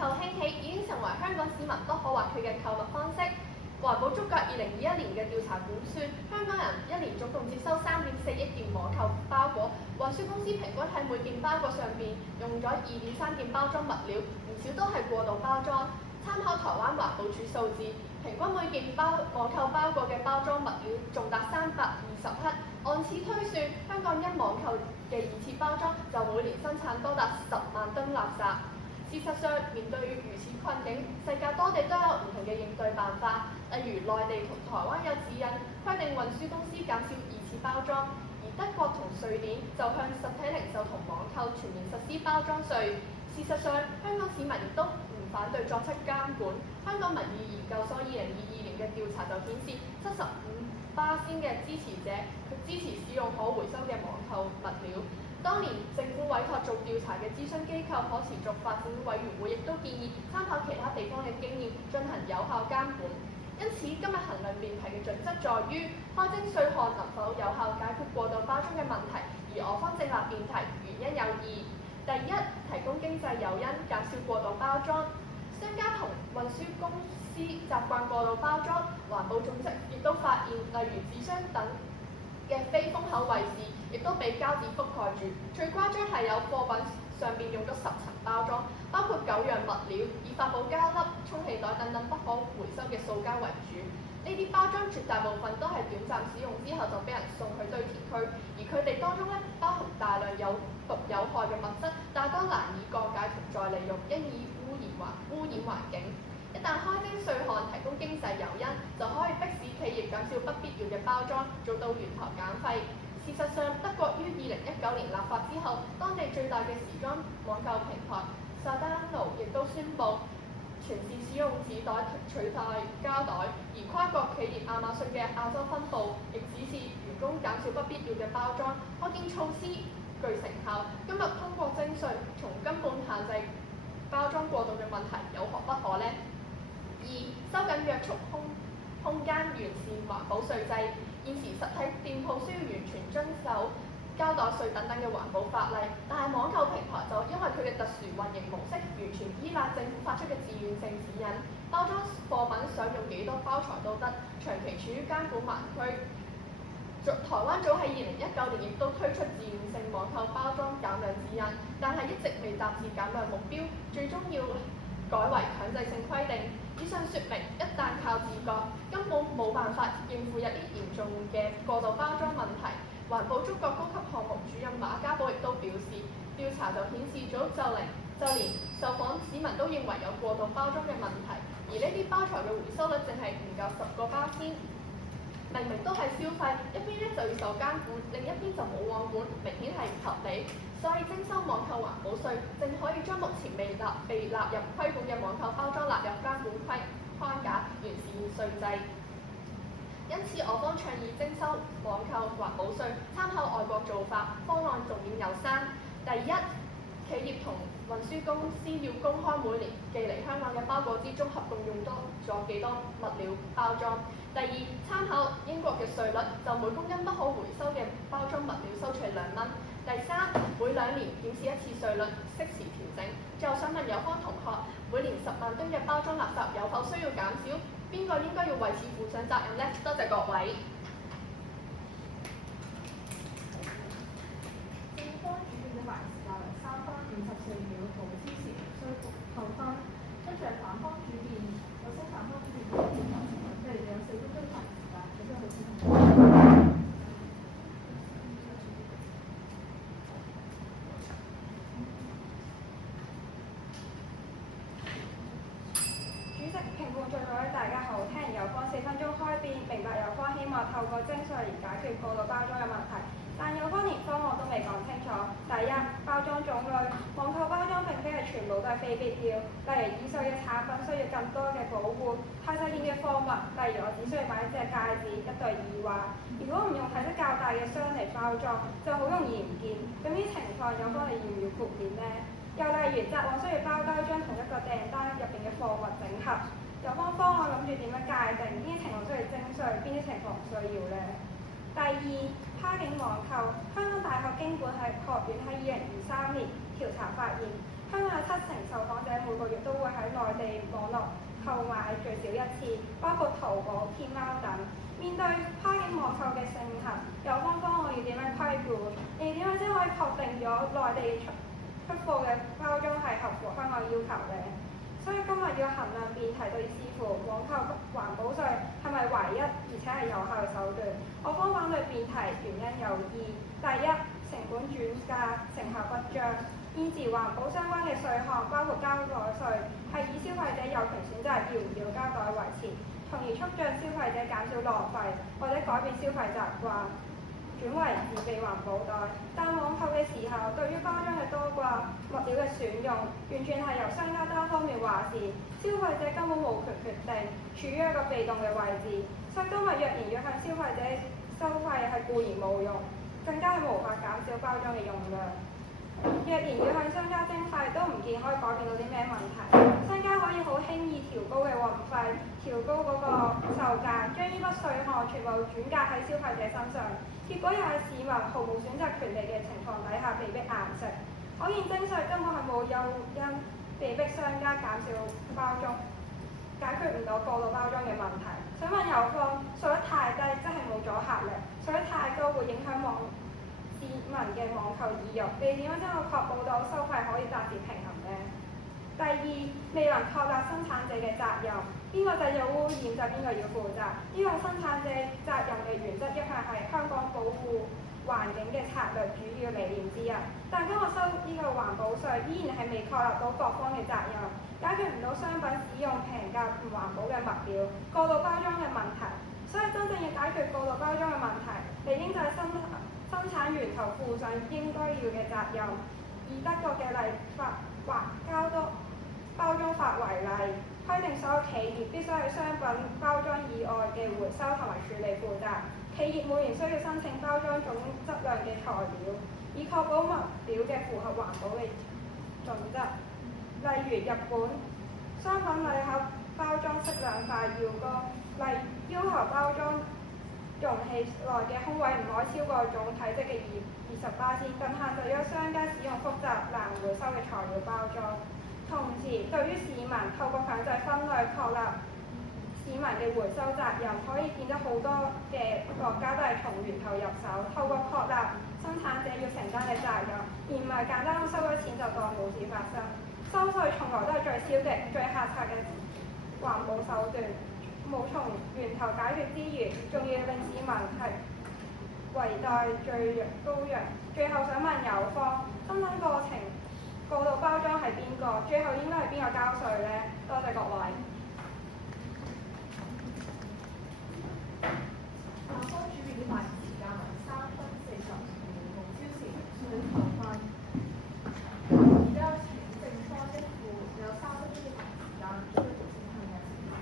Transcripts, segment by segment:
購興起已經成為香港市民不可或缺嘅購物方式。環保觸覺2021年嘅調查估算，香港人一年總共接收3.4億件網購包裹，運輸公司平均喺每件包裹上邊用咗2.3件包裝物料，唔少都係過度包裝。參考台灣環保署數字，平均每件網購包裹嘅包裝物料重達320克，按此推算，香港因網購嘅2次包裝就每年生產多達10萬噸垃圾。事實上，面對如此困境，世界多地都有唔同嘅應對辦法。例如內地同台灣有指引規定運輸公司減少2次包裝，而德國同瑞典就向實體零售同網購全面實施包裝稅。事實上，香港市民亦都唔反對作出監管。香港民意研究所2022年嘅調查就顯示，75%嘅支持者佢支持使用可回收嘅網購物料。當年政府委託做調查嘅諮詢機構可持續發展委員會亦都建議參考其他地方嘅經驗進行有效監管。因此，今日衡量辯題嘅準則在於開徵稅項能否有效解決過度包裝嘅問題，而我方正立辯題原因有二：第一，提供經濟誘因減少過度包裝。商家同運輸公司習慣過度包裝，環保組織亦都發現，例如紙箱等嘅非封口位置，亦都被膠紙覆蓋住。最誇張係有貨品上邊用咗10層包裝，包括9樣物料，以發泡膠粒、充氣袋等等不可回收嘅塑膠為主。呢啲包裝絕大部分都係短暫使用之後就俾人送去堆填區，而佢哋當中包含大量有毒有害嘅物質，大多難以降解同再利用，因而污染環境。一旦開徵稅項提供經濟誘因，就可以迫使企業減少不必要嘅包裝，做到源頭減廢。事實上，德國於2019年立法之後，當地最大嘅時裝網購平台 Zalando 亦都宣布全面使用紙袋取代膠袋，而跨國企業亞馬遜嘅亞洲分部亦指示員工減少不必要嘅包裝，可見措施具成效。今日通過徵稅，從根本限制包裝過度嘅問題，有何不可呢？二、收緊約束空間，完善環保稅制。現時實體店鋪需要完全遵守膠袋稅等等嘅環保法例，但係網購平台就因為佢嘅特殊運營模式，完全依賴政府發出嘅自願性指引，包裝貨品想用幾多包材都得，長期處於監管盲區。台灣早喺2019年亦都推出自願性網購包裝減量指引，但係一直未達至減量目標，最終要改為強制性規定。以上說明，一旦靠自覺，根本冇辦法應付一啲嚴重嘅過度包裝問題。環保觸覺高級項目主任馬家寶亦都表示，調查就顯示咗就連受訪市民都認為有過度包裝嘅問題，而呢啲包材嘅回收率淨係唔夠10個巴仙。明明都係消費，一邊就要受監管，另一邊就冇網管，明顯係唔合理。所以徵收網購環保稅，正可以將目前被納入規管嘅網購包裝納入監管框架，完善稅制。因此，我方倡議徵收網購環保稅，參考外國做法，方案重點有3：第一，企業同運輸公司要公開每年寄嚟香港嘅包裹之中合共用咗幾多物料包裝。第二，參考英國嘅稅率，就每公斤不可回收嘅包裝物料收取2蚊。第三，每2年檢視一次稅率，適時調整。最後想問有方同學，每年10萬噸嘅包裝垃圾有否需要減少？邊個應該要為此負上責任呢？多謝各位。正方主辯的發言時間為3分54秒，無超時無需扣分。跟住係反方主辯，首先反方主辯嘅調查程序，即係有4分鐘發言時間，咁樣好似主席、評判在座大家好，聽完有方4分鐘開辯，明白有方希望透過徵稅而解決過度包裝嘅問題。但有方連方案都未講清楚。第一，包裝種類，網購包裝並非係全部都係非必要，例如易碎嘅產品需要更多嘅保護，太細件嘅貨物，例如我只需要買一隻戒指、一對耳環，如果唔用體積較大嘅箱嚟包裝，就好容易唔見。咁呢啲情況有方你要唔要豁免呢？又例如札幌需要包膠將同一個訂單入邊嘅貨物整合，有方案諗住點樣界定邊啲情況需要徵稅，邊啲情況唔需要呢？第二，跨境網購，香港大學經管系學院喺2023年調查發現，香港有70%受訪者每個月都會喺內地網絡購買最少一次，包括淘寶、天貓等。面對跨境網購嘅盛行，有方方案要點樣規管？而點樣先可以確定咗內地出貨嘅包裝係合乎香港要求嘅？所以今日要衡量辯題，就要視乎網購環保稅係咪唯一而且係有效嘅手段。我方反對辯題原因有二：第一，成本轉嫁成效不彰。現時環保相關嘅稅項，包括膠袋稅，係以消費者有權選擇要唔要膠袋為前，從而促進消費者減少浪費或者改變消費習慣，轉為自備環保袋。但網購嘅時候，對於包裝嘅多寡、物料嘅選用，完全係由商家單方面話事，消費者根本無權決定，處於一個被動嘅位置。所以今日若然要向消費者收費係固然冇用，更加係無法減少包裝嘅用量。若然要向商家徵費，都唔見可以改變到啲咩問題。商家可以好輕易調高嘅運費，調高嗰個售價，將呢筆稅項全部轉嫁喺消費者身上，結果又係市民毫無選擇權利嘅情況底下被迫硬食。可見徵稅根本係冇誘因，被迫商家減少包裝，解決唔到過度包裝嘅問題。想問有方，稅率太低即係冇阻嚇力，稅率太高會影響市民嘅網購意欲，你點樣先可以確保到收費可以達至平衡呢？第二，未能確立生產者嘅責任，邊個製造污染就邊個要負責。呢個生產者責任嘅原則一向係香港保護環境嘅策略主要理念之一。但今日收呢個環保稅，依然係未確立到各方嘅責任，解決唔到商品使用平價唔環保嘅物料、過度包裝嘅問題。所以真正要解決過度包裝嘅問題，理應就係生產源頭負上應該要嘅責任。以德國嘅例法或交多包裝法為例，規定所有企業必須喺商品包裝以外嘅回收同埋處理負責。企業每年需要申請包裝總質量嘅材料，以確保物料嘅符合環保嘅準則。例如日本商品禮盒包裝適量化要綱，要求包裝容器內嘅空位唔可以超過總體積嘅20%，更限制咗商家使用複雜難回收嘅材料包裝。同時，對於市民透過強制分類確立市民嘅回收責任，可以見得好多嘅國家都係從源頭入手，透過確立生產者要承擔嘅責任，而唔係簡單咁收咗錢就當冇事發生。收稅從來都係最消極、最狹窄嘅環保手段。冇從源頭解決之餘，仲要令市民係為代罪羔羊。最後想問有方，生產過程過度包裝係邊個？最後應該係邊個交稅呢？多謝各位。校方主辯嘅發言時間為3分45秒，招時水投翻。而家請正方一副有3分鐘嘅發言時間，需要調整向嘅時間。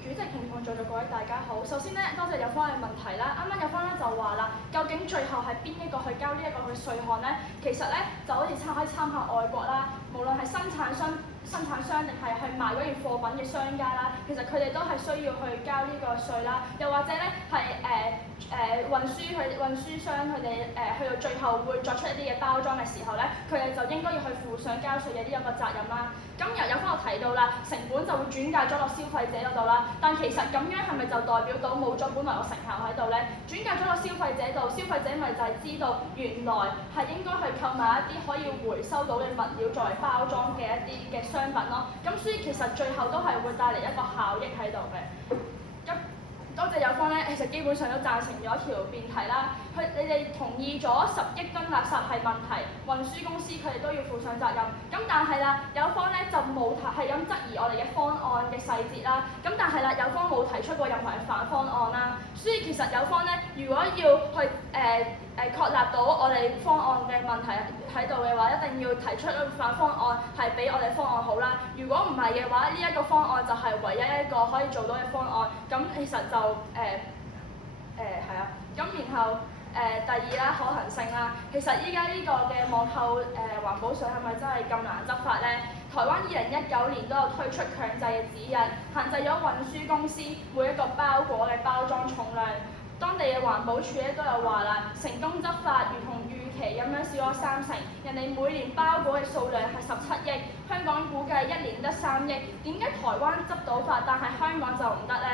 主席、聽眾在座各位大家好。首先咧，多謝有方嘅問題啦。啱啱有方咧就話啦，究竟最後係邊一個去交呢一個嘅稅項咧？其實咧就好似可以參考外國啦，無論係生產商定係去賣嗰件貨品嘅商家啦，其實佢哋都係需要去交呢個稅啦。又或者咧係運輸商佢哋去到最後會作出一啲嘅包裝嘅時候咧，佢哋就應該要去負上交稅嘅呢一個責任啦。咁有方提到啦，成本就會轉嫁咗落消費者嗰度啦。但其實咁樣係咪就代表到冇咗本來個成效喺度咧？轉嫁咗落消費者度，消費者咪就係知道原來係應該去購買一啲可以回收到嘅物料作為包裝嘅一啲嘅商品咯。咁所以其實最後都係會帶嚟一個效益喺度嘅。咁多謝有方咧，其實基本上都贊成咗一條辯題啦。你哋同意咗10億噸垃圾係問題，運輸公司佢哋都要負上責任。咁但係啦，有方咧就冇係咁質疑我哋嘅方案嘅細節啦。咁但係啦，有方冇提出過任何嘅反方案啦。所以其實有方咧，如果要去確立到我哋方案嘅問題喺度嘅話，一定要提出一個反方案係比我哋方案好啦。如果唔係嘅話，呢一個方案就係唯一一個可以做到嘅方案。咁其實就係啊。咁然後第二啦，可行性啦。其實依家呢個嘅網購環保稅係咪真係咁難執法呢？台灣2019年都有推出強制嘅指引，限制咗運輸公司每一個包裹嘅包裝重量。當地嘅環保署咧都有話啦，成功執法如同預期咁樣少咗30%，人哋每年包裹嘅數量係17億，香港估計1年得3億。點解台灣執到法，但係香港就唔得呢？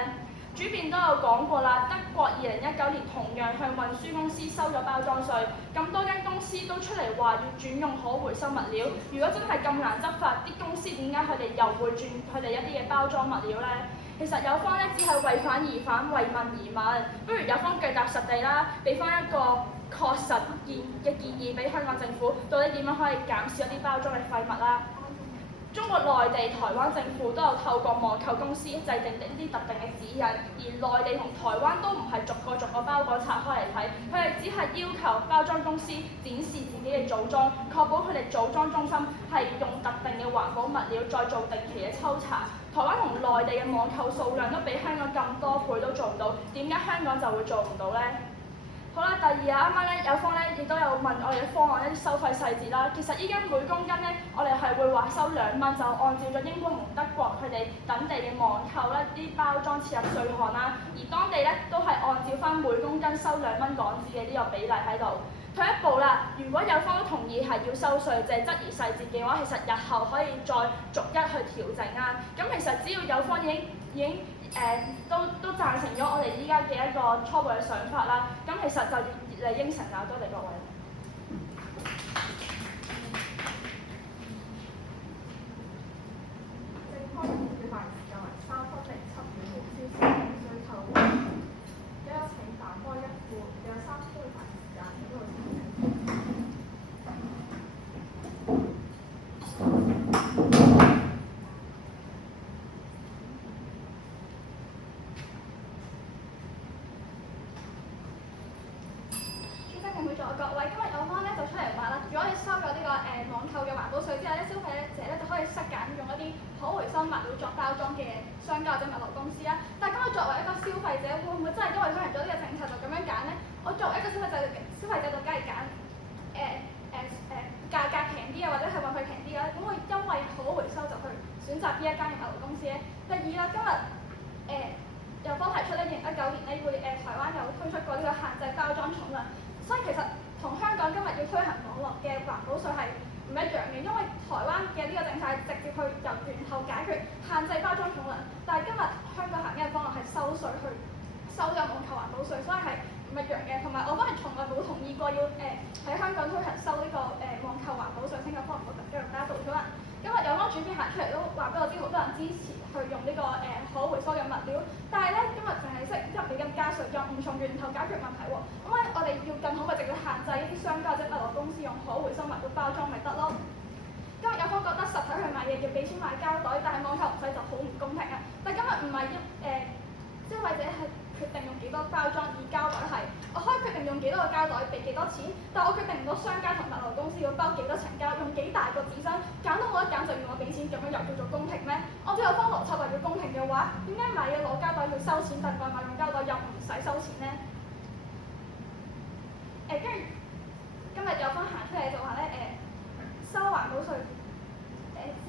主辯都有講過啦，德國2019年同樣向運輸公司收咗包裝稅，咁多間公司都出嚟話要轉用可回收物料。如果真係咁難執法，啲公司點解佢哋又會轉佢哋一啲嘅包裝物料呢？其實有方咧只係為反而反，為問而問，不如有方腳踏實地啦，俾翻一個確實建議俾香港政府，到底點樣可以減少一啲包裝嘅廢物啦？中國內地、台灣政府都有透過網購公司制定呢啲特定嘅指引，而內地同台灣都唔係逐個包裹拆開嚟睇，佢哋只係要求包裝公司展示自己嘅組裝，確保佢哋組裝中心係用特定嘅環保物料，再做定期嘅抽查。台灣同內地嘅網購數量都比香港咁多倍都做唔到，點解香港就會做唔到呢？好啦，第二啊，啱啱咧有方咧亦都有問我哋嘅方案一啲收費細節啦。其實依家每公斤咧，我哋係會話收2蚊，就按照咗英國同德國佢哋等地嘅網購咧啲包裝切入稅項啦，而當地咧都係按照翻每公斤收2蚊港紙嘅呢個比例喺度。退一步啦，如果有方都同意係要收稅，淨係質疑細節嘅話，其實日後可以再逐一去調整啊。咁其實只要有方已經都贊成咗我哋依家嘅一個初步嘅想法啦，咁其實就越嚟應承啦，多謝各位。正開嘅發言時間為3分07秒，無消時並需透露。有請打開一副，有3分嘅發言時間，呢個請請。各位，今日有方咧就出嚟話啦，如果你收咗呢個網購嘅環保稅之後咧，消費者咧就可以篩揀用一啲可回收物料作包裝嘅商家或者物流公司啦。但係今日作為一個消費者，會唔會真係因為推行咗呢個政策就咁樣揀咧？我作為一個消費者就梗係揀價格平啲啊，或者係運費平啲嘅啦。咁會因為可回收就去選擇呢一間嘅物流公司咧？第二啦，今日有方提出咧，2019年咧會台灣有推出過呢個限制包裝重量。所以其實同香港今日要推行網絡嘅環保稅係唔一樣嘅，因為台灣嘅呢個政策係直接去由源頭解決限制包裝重量，但係今日香港行嘅方案係收稅去收咗網購環保稅，所以係唔一樣嘅。同埋我方係從來冇同意過要喺香港推行收呢個網購環保稅，新加坡唔好繼續加到咗啦。今日有方主編行出嚟都話俾我知，好多人支持去用呢個可回收嘅物料，但係咧今日淨係識一味咁加稅，又唔從源頭解決問題喎。咁我哋要更好嘅，就要限制一啲商家或者物流公司用可回收物料包裝咪得咯。今日有方覺得實體去買嘢要俾錢買膠袋，但係網購唔使就好唔公平啊！但係今日唔係消費者係決定用幾多包裝，而膠袋係我可以決定用幾多個膠袋，俾幾多錢，但我決定唔到商家同物流公司要包幾多層膠，用幾大個紙箱，揀都冇得揀就要我俾錢，咁樣又叫做公平咩？按照有方邏輯話要公平嘅話，點解買嘢攞膠袋要收錢，但外賣用膠袋又唔使收錢呢？跟住今日有方行出嚟就話咧收環保稅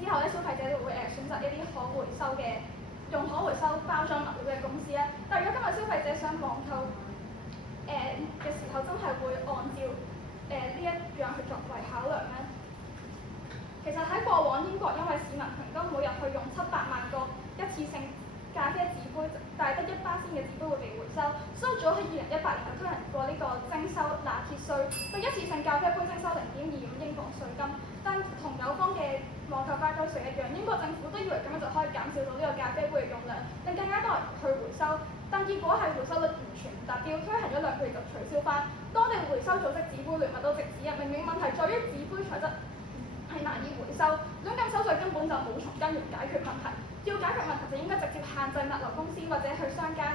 之後咧，消費者就會選擇一啲可回收嘅用可回收包裝物料嘅公司咧。但如果今日消費者想網購嘅時候，真係會按照呢一樣去作為考量咧？其實喺過往英國，因為市民平均每日去用700萬個一次性咖啡紙杯，但係得1%嘅紙杯會被回收，所以早喺2018年就推行過呢個徵收拿鐵稅，對一次性咖啡杯徵收0.25英鎊稅金。但同有方嘅網購包裝稅一樣，英國政府都以為咁樣就可以減少到呢個咖啡杯嘅用量，令更加多人去回收。但結果係回收率完全唔達標，推行咗2個月就取消翻。當地回收組織紙杯聯盟都直指明明問題在於紙杯材質係難以回收，亂咁收稅根本就冇從根源解決問題。要解決問題就應該直接限制物流公司或者去商家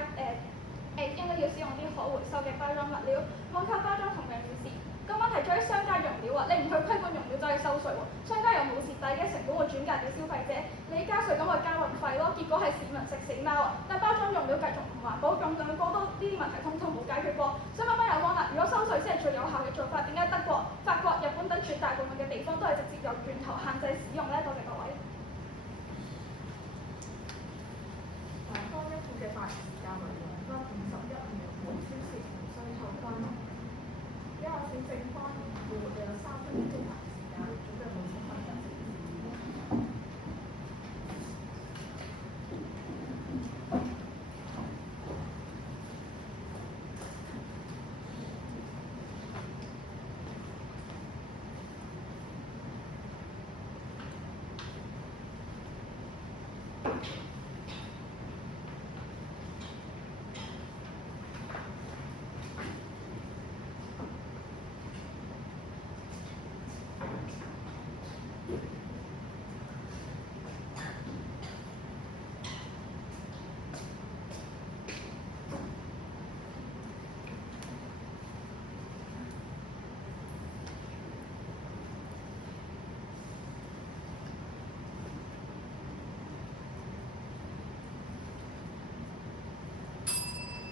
應該要使用啲可回收嘅包裝物料，網購包裝同樣要是個問題在於商家用料啊，你唔去規管用料就係收稅喎，商家又冇蝕底嘅成本會轉嫁俾消費者，你加稅咁咪加運費咯，結果係市民食死貓啊！但包裝用料繼續唔環保，用兩個都呢啲問題通通冇解決過。想問翻有方啦，如果收稅先係最有效嘅做法，點解德國、法國、日本等絕大部分嘅地方都係直接由源頭限制使用呢？多謝各位。當一副嘅發言時間為2分51秒，無超時無需扣分。而家我請正方二副，你有3分鐘發言時間，準備好請問人士。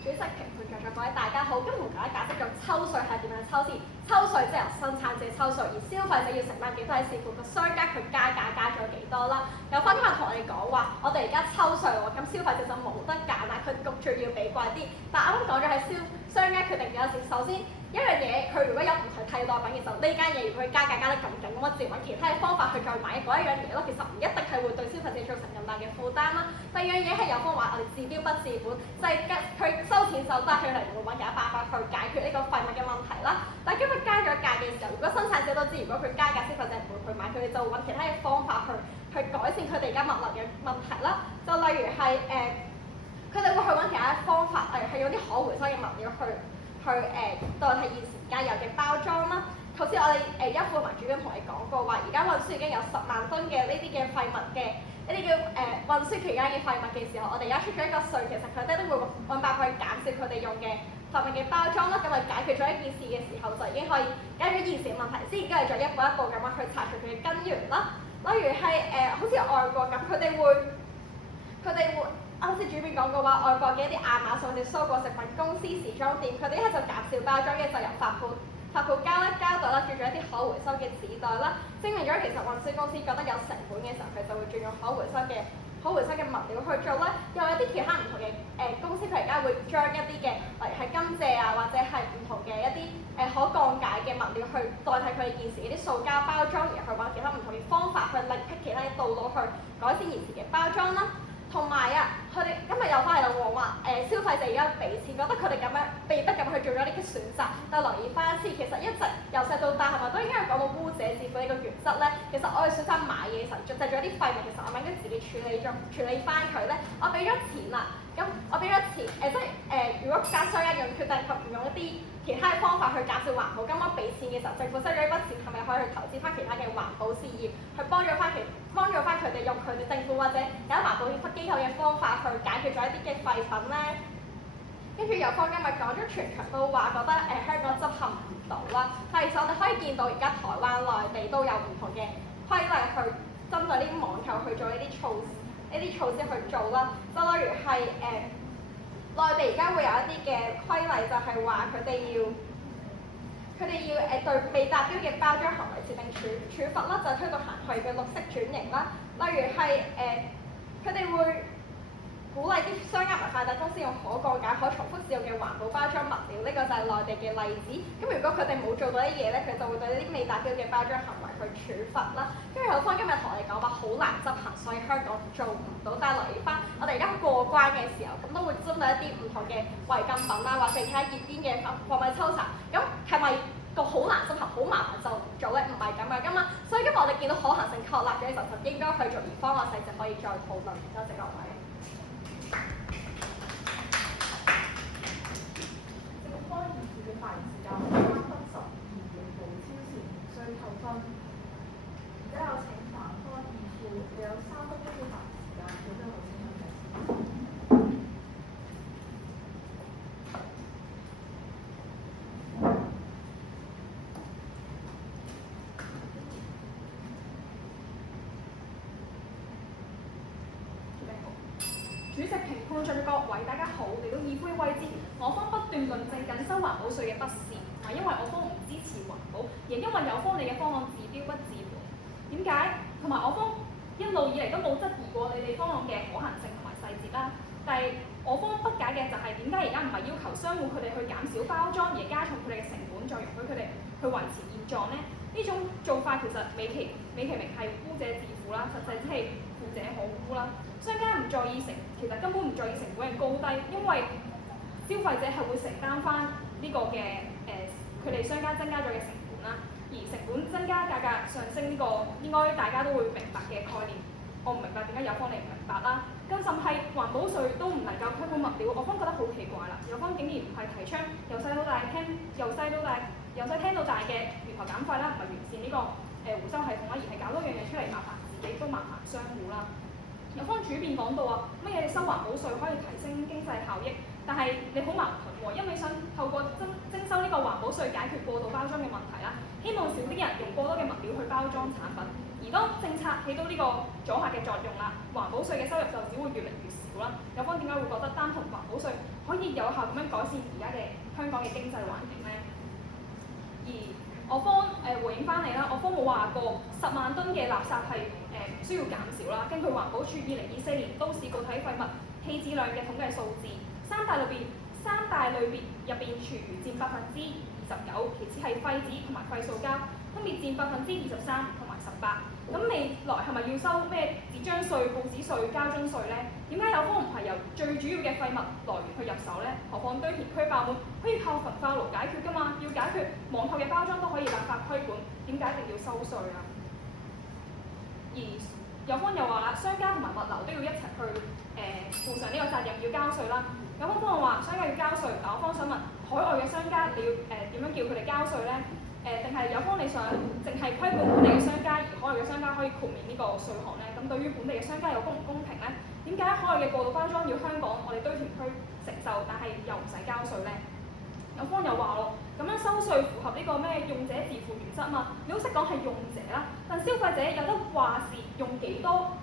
主席、評判在座各位大家好，今日同大家解釋咗抽稅係點樣抽先。抽稅即係由生產者抽稅，而消費者要承擔幾多係視乎個商家佢加價加咗幾多啦。有翻今日同我哋講話，我哋而家抽稅喎，咁消費者就冇得揀啦，佢焗住要俾貴啲。但啱啱講咗係商家決定咗先，首先一樣嘢佢如果有唔同替代品嘅時候，呢間嘢如果佢加價加得咁緊，咁我自然揾其他嘅方法去再買嗰一樣嘢咯。其實唔一定係會對消費者造成咁大嘅負擔啦。第二樣嘢係有方話，我哋治標不治本，就係佢收錢就得，佢嚟會揾其他辦法去解決呢個廢物嘅問題啦。但係今日加咗價嘅時候，如果生產者都知，如果佢加價，消費者唔會去買，佢哋就會揾其他嘅方法去改善佢哋而家物流嘅問題啦。就例如係佢哋會去揾其他方法，例如係用啲可回收嘅物料去代替現時而家有嘅包裝啦。頭先我哋一副同埋主管同你講過話，而家運輸已經有10萬噸嘅呢啲嘅廢物嘅呢啲叫運輸期間嘅廢物嘅時候，我哋而家出咗一個稅，其實佢哋都會揾辦法去減少佢哋用嘅廢物嘅包裝啦。咁啊解決咗一件事嘅時候，就已經可以解決現時嘅問題先，而家係再一步一步咁樣去拆除佢嘅根源啦。例如係好似外國咁，佢哋會啱先主編講過話，外國嘅一啲亞馬遜或者蔬果食品公司、時裝店，佢哋咧就減少包裝嘅，就由發泡膠啦、膠袋啦，轉咗一啲可回收嘅紙袋啦，證明咗其實運輸公司覺得有成本嘅時候，佢就會轉用可回收嘅物料去做啦。又有啲其他唔同嘅公司，佢而家會將一啲嘅，例如係甘蔗啊，或者係唔同嘅一啲可降解嘅物料去代替佢哋現時嘅啲塑膠包裝，而去揾其他唔同嘅方法去另闢其他嘅道路去改善現時嘅包裝啦。同埋啊，佢哋今日又翻嚟就話消費者而家俾錢，覺得佢哋咁樣被逼咁去做咗呢啲選擇。但留意翻先，其實一直由細到大係咪都應該講到污者自付呢個原則咧？其實我哋選擇買嘢嘅時候，製咗啲廢物，其實我咪應該自己處理翻佢咧。我俾咗錢啦，咁我俾咗錢如果假商一樣決定佢唔用一啲其他嘅方法去減少環保，咁我俾錢嘅時候，政府收咗呢筆錢，係咪可以去投資翻其他嘅環保事業，去幫助翻佢哋用佢哋政府或者其他環保機構嘅方法去解決咗一啲嘅廢品咧？跟住有方今日講咗全場都話覺得香港執行唔到啦，但係其實我哋可以見到而家台灣、內地都有唔同嘅規例去針對呢啲網購去做呢啲措施去做啦。就例如係內地而家會有一啲嘅規例，就係話佢哋要對未達標嘅包裝行為設定處罰啦，就推動行去嘅綠色轉型啦。例如係佢哋會鼓勵啲商家同快遞公司用可降解、可重複使用嘅環保包裝物料，呢個就係內地嘅例子。咁如果佢哋冇做到啲嘢咧，佢就會對呢啲未達標嘅包裝行為去處罰啦。跟住有方今日同我哋講話好難執行，所以香港做唔到。但係留意翻，我哋而家過關嘅時候，咁都會針對一啲唔同嘅違禁品啦，或者其他熱邊嘅貨物抽查。咁係咪個好難執行、好麻煩就唔做咧？唔係咁樣噶嘛。所以今日我哋見到可行性確立咗嘅時候，就應該去做，而方案細節可以再討論。多謝各位。正方二副嘅發言時間3分12秒，無超時無需扣分。而家有請反方二副，你有3分鐘嘅發言時間，準備好請問人士。主席、評判在座各位，大家好，嚟到議會嘅位置，我方不斷論證緊收環保稅嘅不是，唔係因為我方唔支持環保，而係因為有方你嘅方案治標不治本。點解？同埋我方一路以嚟都冇質疑過你哋方案嘅可行性同埋細節啦。但係我方不解嘅就係點解而家唔係要求商戶佢哋去減少包裝，而加重佢哋嘅成本，再容許佢哋去維持現狀呢？呢種做法其實美其名係污者自負啦，實際只係富者可污啦。商家唔在意其實根本唔在意成本嘅高低，因為消費者係會承擔翻呢個嘅佢哋商家增加咗嘅成本啦。而成本增加、價格上升呢個應該大家都會明白嘅概念，我唔明白點解有方你唔明白啦。更甚係環保稅都唔能夠規管物料，我方覺得好奇怪啦。有方竟然唔係提倡由細聽到大嘅源頭減廢啦，唔係完善呢個回收系統啦，而係搞多樣嘢出嚟麻煩自己，都麻煩商戶啦。有方主辯講到啊，乜嘢收環保稅可以提升經濟效益，但係你好矛盾喎，一味想透過徵收呢個環保稅解決過度包裝嘅問題啦，希望少啲人用過多嘅物料去包裝產品，而當政策起到呢個阻嚇嘅作用啦，環保稅嘅收入就只會越嚟越少啦。有方點解會覺得單憑環保稅可以有效咁樣改善而家嘅香港嘅經濟環境呢？而我方回應翻你啦，我方冇話過10萬噸嘅垃圾係唔需要減少啦。根據環保署2024年都市固體廢物棄置量嘅統計數字，三大類別入邊，廚餘佔29%，其次係廢紙同埋廢塑膠，分別佔23%同埋18%。咁未來係咪要收咩紙張稅、報紙稅、膠樽稅呢？點解有方唔係由最主要嘅廢物來源去入手呢？何況堆填區爆滿可以靠焚化爐解決㗎嘛？要解決網購嘅包裝都可以立法規管，點解一定要收稅啊？而有方又話啦，商家同埋物流都要一齊去負上呢個責任，要交稅啦。有方方話商家要交稅，但我方想問海外嘅商家你要點樣叫佢哋交稅呢？定係有方你想淨係規管本地嘅商家，而海外嘅商家可以豁免呢個稅項呢？咁對於本地嘅商家有公唔公平呢？點解海外嘅過度包裝要香港我哋堆填區承受，但係又唔使交稅呢？有方又話咯，咁樣收稅符合呢個咩用者自負原則嘛？你好識講係用者啦，但消費者有得話是用幾多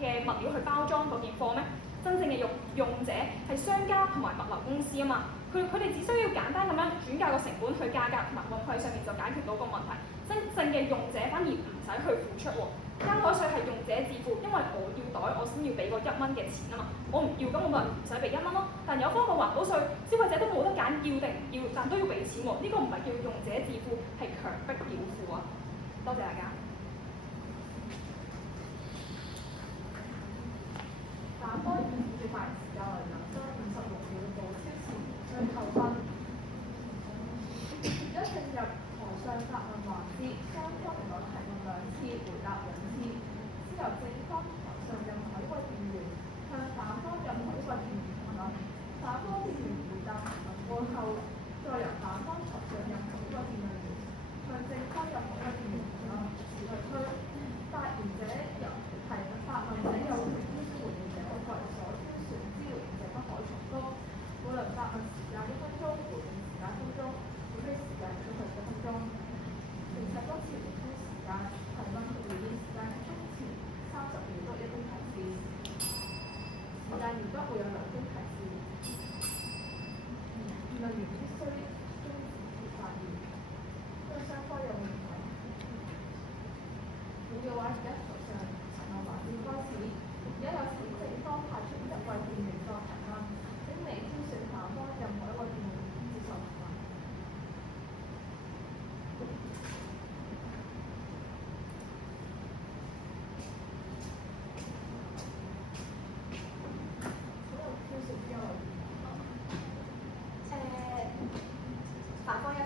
嘅物料去包裝嗰件貨咩？真正嘅用者係商家同埋物流公司啊嘛，佢哋只需要簡單咁樣轉嫁個成本去價格同埋運費上面就解決到個問題。真正嘅用者反而唔使去付出喎。膠袋稅係用者自負，因為我要袋我先要俾個1蚊嘅錢啊嘛，我唔要咁我咪唔使俾1蚊咯。但有方個環保稅，消費者都冇得揀要定唔要，但都要俾錢喎。呢個唔係叫用者自負，係強迫繳付啊！多謝大家。反方議員嘅發言時間為2分56秒，無超時無需扣分。一進入台上答問環節，雙方能夠提問2次，回答2次。先由正方台上任何一位議員向反方任何一位議員提問，反方議員回答提問過後，再由反方台上任何一位辯論員向正方任何一位議員提問，此類推。發言者由發問者有權邀請回應者各人所挑選之回應者不可重複。每輪發問時間1分鐘，回應時間1分鐘，每批時間最長1分鐘。並且多次回應時間，提問同回應時間結束前30秒都一經提示。時間完畢會有2經提示。辯論員必須終止發言。因為雙方有問題。好嘅話，而家台上提問環節開始。而家有請正方派出1位議員作提問，請你挑選反方任何一位議員接受提問。請你挑選邊一位議員？反方一副。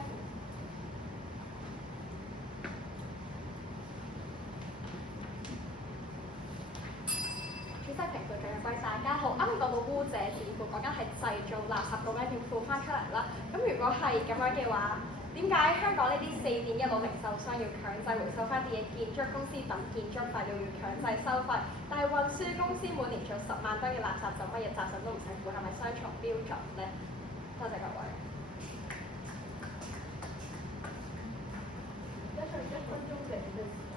主席、評判嘅各位大家好，啱啱講到污者自負，講緊係製造垃圾咁樣要付翻出嚟啦。咁如果係咁樣嘅話，點解香港呢啲4.1路零售商要強制回收翻啲嘢？建築公司等建築費用要強制收費，但係運輸公司每年做10萬噸嘅垃圾就乜嘢責任都唔使負，係咪雙重標準呢？多謝各位。而家仲有1分鐘嘅準備時間。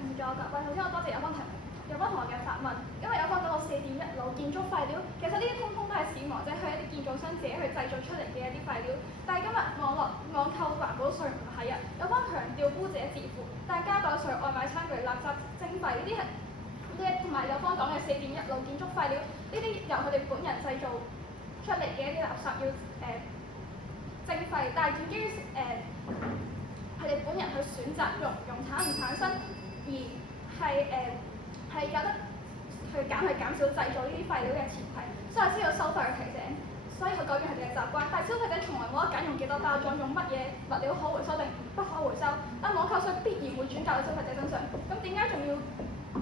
唔咗㗎。喂，頭先我多謝有方同學嘅發問，因為有方講到4.1樓建築廢料，其實呢啲通通都係死亡者去一啲建造商自己去製造出嚟嘅一啲廢料。但係今日網購環保稅唔係啊，有方強調污者自負，但係膠袋稅、外賣餐具、垃圾徵費呢啲係同埋有方講嘅4.1樓建築廢料，呢啲由佢哋本人製造出嚟嘅一啲垃圾要徵費，但係基於佢哋本人去選擇用產唔產生，而係有得去減少製造呢啲廢料嘅前提，所以先有收費嘅提醒，所以去改變佢哋嘅習慣。但係消費者從來冇得揀用幾多包裝，用乜嘢物料可回收定不可回收，但網購稅必然會轉嫁到消費者身上。咁點解仲要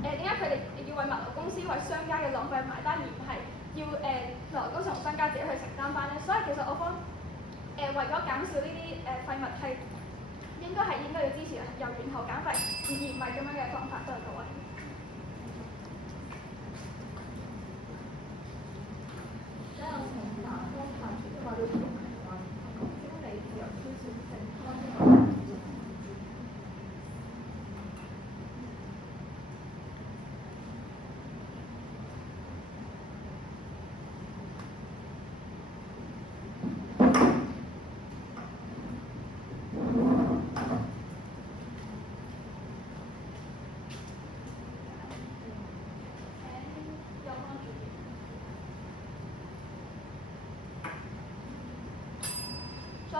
點解佢哋要為物流公司、為商家嘅浪費埋單，而唔係要物流公司同商家自己去承擔翻呢？所以其實我方為咗減少呢啲廢物係應該要支持由源頭減廢，而唔係咁樣嘅方法。多謝各位。之後請拿方派出嘅話都同評論，經理自由挑選正方嘅各位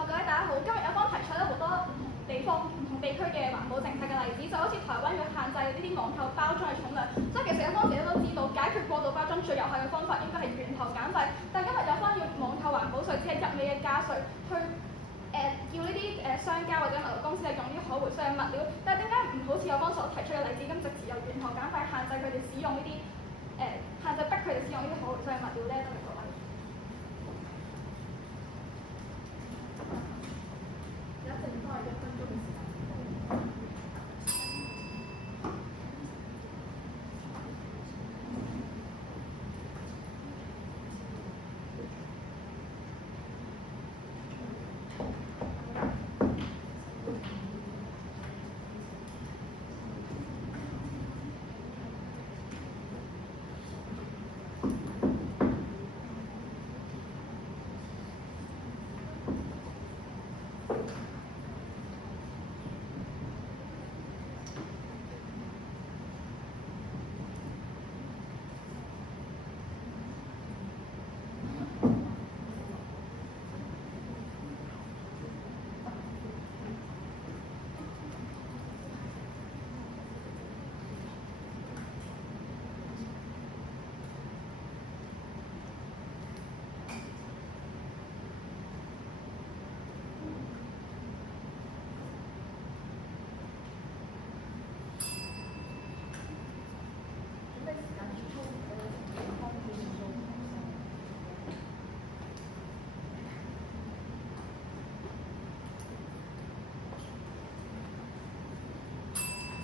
大家好，今日有方提出咗好多唔同地區嘅環保政策嘅例子，就好似台灣要限制呢啲網購包裝嘅重量，所以其實有方自己都知道解決過度包裝最有效嘅方法應該係源頭減廢，但今日有方要網購環保稅只係一味嘅加稅，去叫呢啲商家或者物流公司係用啲可回收嘅物料，但係點解唔好似有方所提出嘅例子咁直接由源頭減廢限制佢哋使用呢啲限制逼佢哋使用呢啲可回收嘅物料呢？多謝各位。而家剩翻1分鐘嘅時間。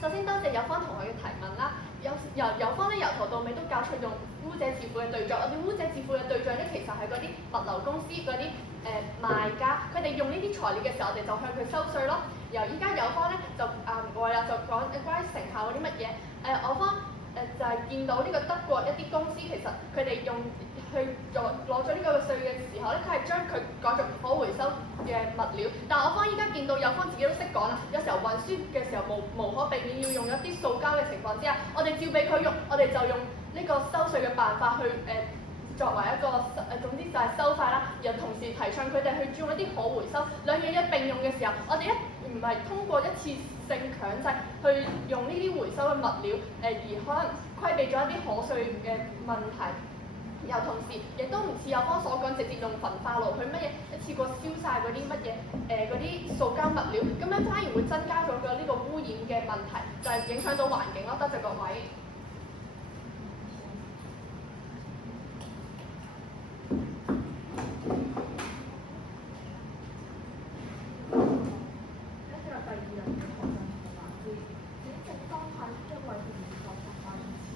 首先多謝有方同學嘅提問啦，有方咧由頭到尾都教出用污者自負嘅對象，我哋污者自負嘅對象咧其實係嗰啲物流公司嗰啲賣家，佢哋用呢啲材料嘅時候，我哋就向佢收稅咯。然後依家有方咧就就講關於成效嗰啲乜嘢，我方就係見到呢個德國一啲公司其實佢哋用去攞咗呢個稅嘅時候咧，佢係將佢改做可回收嘅物料。但係我方依家見到有方自己都識講啦，有時候運輸嘅時候無可避免要用一啲塑膠嘅情況之下，我哋照俾佢用，我哋就用呢個收稅嘅辦法去作為一個總之就係收費啦，然後同時提倡佢哋去用一啲可回收，兩樣嘢並用嘅時候，我哋唔係通過一次性強制去用呢啲回收嘅物料，而可能規避咗一啲可稅嘅問題。又同時亦都唔似有方所講，直接用焚化爐去乜嘢一次過燒晒嗰啲乜嘢嗰啲塑膠物料，咁樣反而會增加咗呢個污染嘅問題，就係影響到環境咯。多謝各位。跟住第二輪嘅學習同環節，請正方派出一位同學發言詞。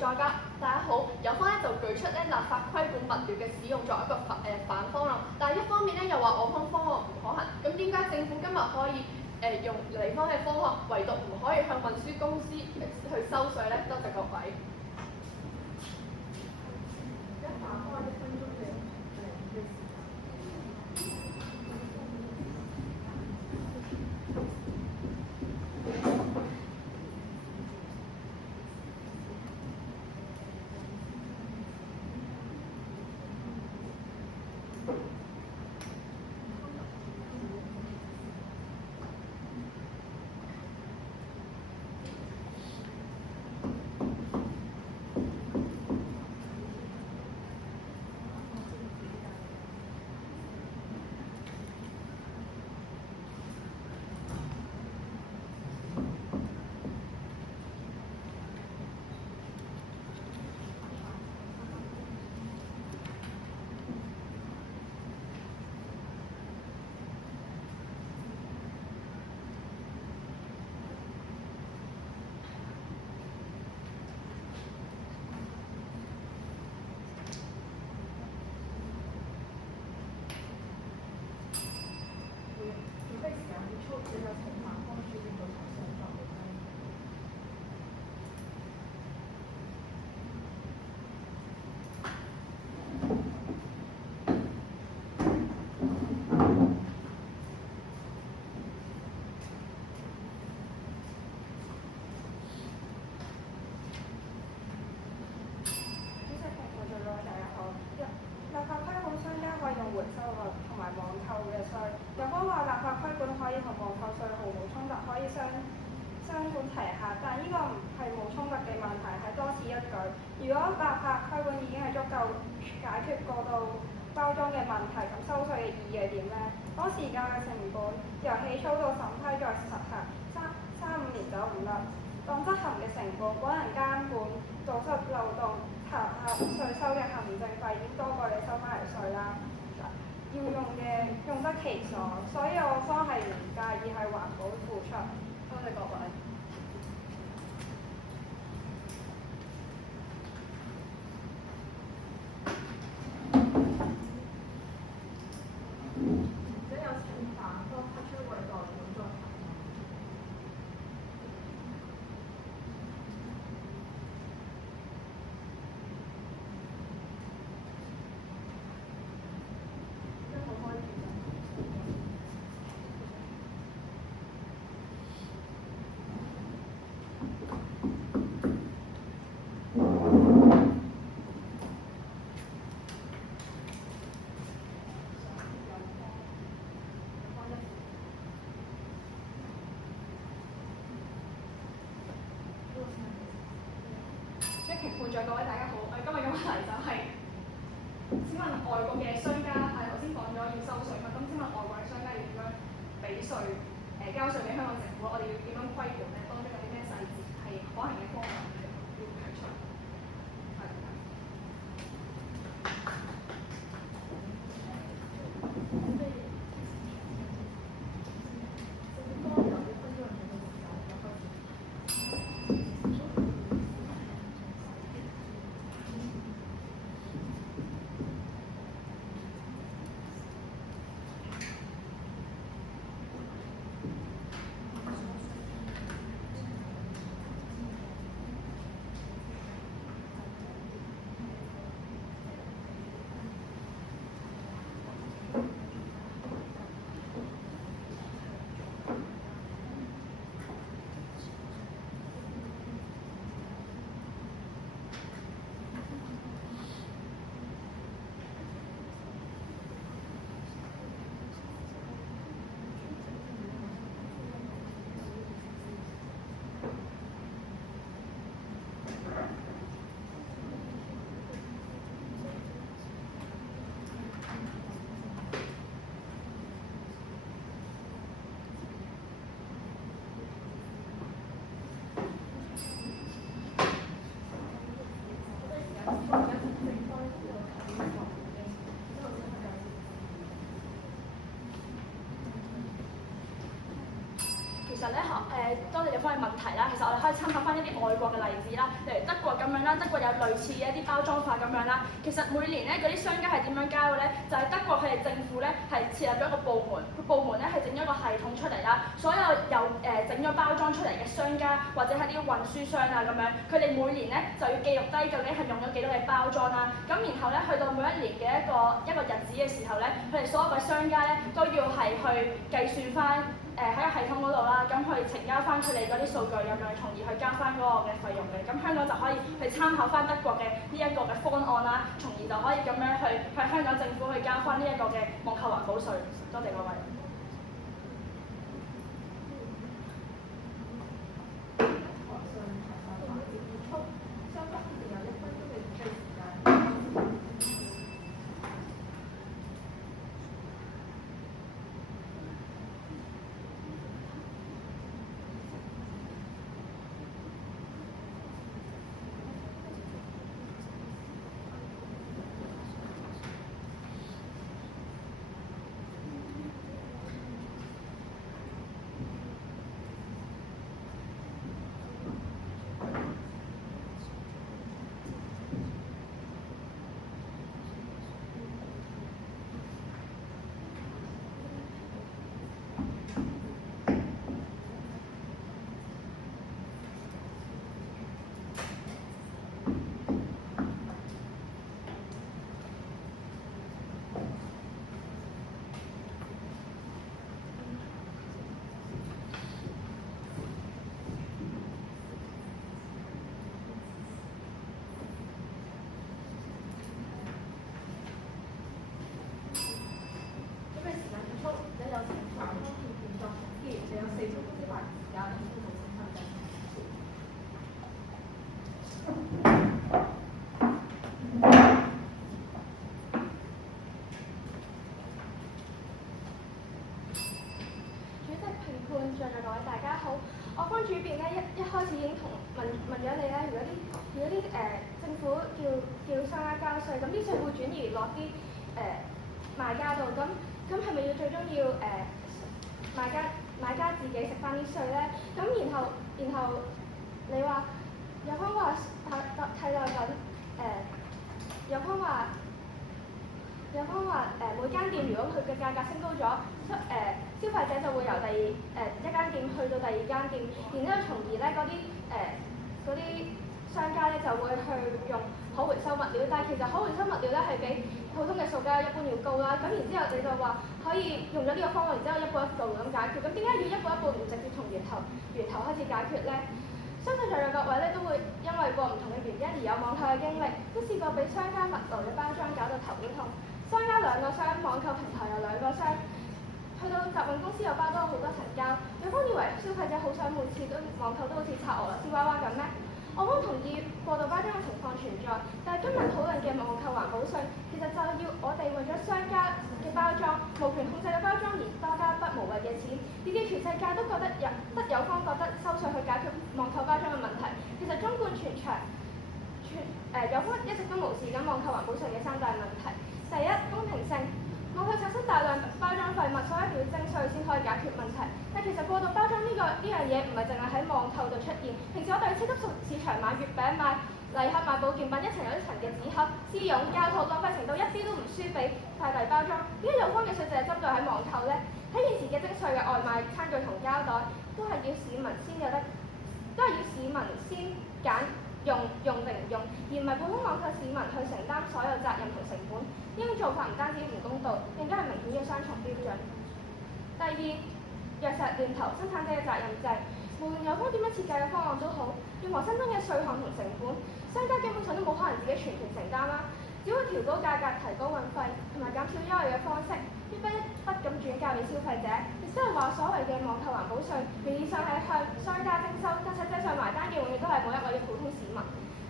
大家好，有方咧就舉出咧立法規管物料嘅使用作為一個反方案，但係一方面咧又話我方方案唔可行，咁點解政府今日可以用嚟方嘅方案，唯獨唔可以向運輸公司去收稅咧？多謝各位。一下開1分鐘嘅時間。準備時間結束，你有請反方書記到台上作回應。主席、評判在座大家好。立法規管商家可以用回收率同埋網購嘅稅。有方話立法規管可以同網購稅毫無衝突，可以雙管齊下，但呢個唔係冇衝突嘅問題，係多此一舉。如果立法規管已經係足夠解決過度包裝嘅問題，咁收稅嘅意義係點呢？當時間嘅成本由起草到審批再實行3-5年走唔甩，當執行嘅成本冇人監管，堵塞漏洞，查核稅收嘅行政費已經多過你收翻嚟稅啦。要用嘅用得其所，所以我方係唔介意係環保付出。多謝各位。而家有請反方提出為代表作提問。一號開始。評判在各位大家好，我哋今日嘅問題就係、請問外國嘅商家頭先講咗要收稅嘛？咁請問外國嘅商家要點樣俾稅？交稅俾香港政府，我哋要點樣規管咧？當中有啲咩細節係可行嘅方案要提出？其實實咧多謝有方嘅問題啦。其實我哋可以參考翻一啲外國嘅例子啦，例如德國咁樣啦，德國有類似嘅一啲包裝法咁樣啦。其實每年咧嗰啲商家係點樣交嘅咧？就係德國佢哋政府咧係設立咗一個部門，個部門咧係整咗個系統出嚟啦。所有有整咗包裝出嚟嘅商家或者係啲運輸商啊咁樣，佢哋每年咧就要記錄低究竟係用咗幾多嘅包裝啦。咁然後咧去到每一年嘅一個日子嘅時候咧，佢哋所有嘅商家咧都要係去計算翻喺個系統嗰度啦，咁去呈交翻佢哋嗰啲數據咁樣，從而去交翻嗰個嘅費用嘅。咁香港就可以去參考翻德國嘅呢一個嘅方案啦，從而就可以咁樣去向香港政府去交翻呢一個嘅網購環保稅。多謝各位。台上提問環節結束，相關你哋有1分鐘嘅準備時間。在座各位大家好，我方主編咧一開始已經問咗你咧，如果啲政府叫商家交稅，咁啲稅會轉移落啲賣家度，咁係咪要最終要買家自己食翻啲稅咧？咁然後你話有方話替代緊有方話每間店如果佢嘅價格升高咗，消費者就會由一間店去到第二間店，然之後從而咧嗰啲商家咧就會去用可回收物料，但係其實可回收物料咧係比普通嘅塑膠一般要高啦。咁然之後你就話可以用咗呢個方案，然之後一步一步咁解決。咁點解要一步一步唔直接從源頭開始解決咧？相信在座各位咧都會因為過唔同嘅原因而有網購嘅經歷，都試過俾商家物流嘅包裝搞到頭都痛。商家2個箱，網購平台有2個箱，去到集運公司又包多好多層膠。有方以為消費者好想每次都網購都好似拆俄羅斯娃娃咁咩？我方同意過度包裝嘅情況存在，但係今日討論嘅網購環保稅，其實就係要我哋為咗商家嘅包裝、無權控制嘅包裝而多加筆無謂嘅錢，以至全世界都覺得有方覺得收稅去解決網購包裝嘅問題。其實綜觀全場，有方一直都無視緊網購環保稅嘅3大問題。第一，公平性。網購產生大量包裝廢物，所以一定要徵稅先可以解決問題。但其實過度包裝呢樣嘢唔係淨係喺網購度出現，平時我哋去超級市場買月餅、買禮盒、買保健品，一層又一層嘅紙盒、絲絨、膠套，浪費程度一啲都唔輸俾快遞包裝。點解有方嘅稅就係針對喺網購呢？喺現時嘅徵稅嘅外賣餐具同膠袋，都係要市民先揀用定唔用，而唔係普通網購市民去承擔所有責任同成本。呢種做法唔單止唔公道，更加係明顯嘅雙重標準。第二，藥石亂投生產者嘅責任制。無論有方點樣設計嘅方案都好，任何新增嘅稅項同成本，商家基本上都冇可能自己全權承擔啦。只會調高價格、提高運費同埋減少優惠嘅方式，一筆一筆咁轉嫁俾消費者。亦即係話所謂嘅網購環保稅，名義上係向商家徵收，但實際上埋單嘅永遠都係每一位嘅普通市民。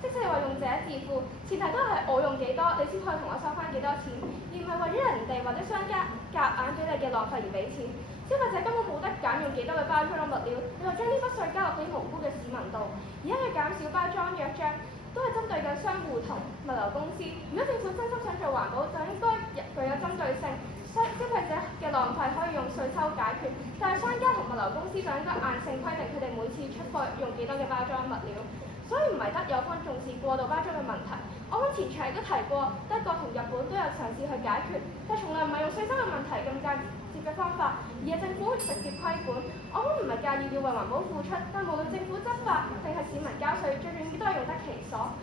即使你話用者自負，前提都係我用幾多，你先可以同我收翻幾多錢，而唔係為咗人哋或者商家夾硬俾你嘅浪費而俾錢。消費者根本冇得揀用幾多嘅包裝物料，你就將呢筆稅交落俾無辜嘅市民度。而家嘅減少包裝約章都係針對嘅商戶同物流公司。如果政府真心想做環保，就應該舉有針對性。消費者嘅浪費可以用稅收解決，但係商家同物流公司就應該硬性規定佢哋每次出貨用幾多嘅包裝物料。所以唔係得有方重視過度包裝嘅問題。我剛前場亦都提過，德國同日本都有嘗試去解決，但從來唔係用稅收嘅問題咁間接嘅方法，而係政府直接規管。我們唔係介意要為環保付出，但無論政府執法定係市民交稅，最重要都係用得其所。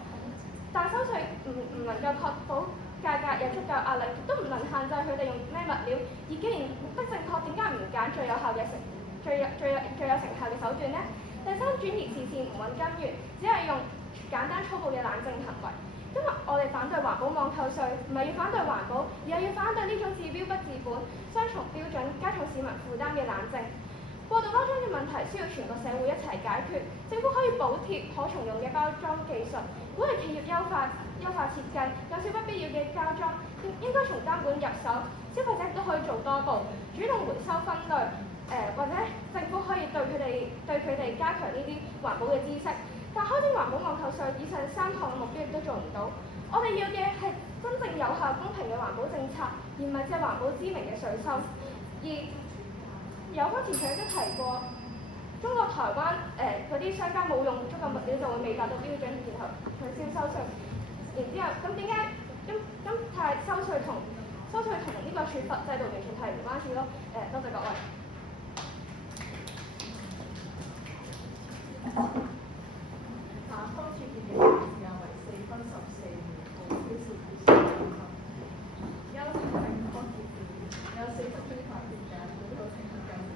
但收稅唔能夠確保價格有足夠壓力，亦都唔能限制佢哋用咩物料。而既然目的正確，點解唔揀最有成效嘅手段呢？第三，轉移視線，唔揾根源，只係用簡單粗暴嘅冷靜行為。今日我哋反對環保網購稅，唔係要反對環保，而係要反對呢種治標不治本、雙重標準、加重市民負擔嘅冷靜。過度包裝嘅問題需要全個社會一齊解決。政府可以補貼可重用嘅包裝技術，鼓勵企業優化設計，減少不必要嘅包裝。應該從監管入手，消費者都可以做多步，主動回收分類。或者政府可以對佢哋加強呢啲環保嘅知識，但開徵環保網購稅以上3項嘅目標亦都做唔到。我哋要嘅係真正有效公平嘅環保政策，而唔係借環保之名嘅稅收。而有關前場亦都提過，中國台灣嗰啲商家冇用足夠物料就會未達到標準，然後取消收稅。然之後咁點解咁係收稅同呢個處罰制度完全係唔關事咯？多謝各位。下方處辯嘅時間為4分14秒，無標示2分。優先正方設辯，有4分鐘發言嘅，本土請求9名。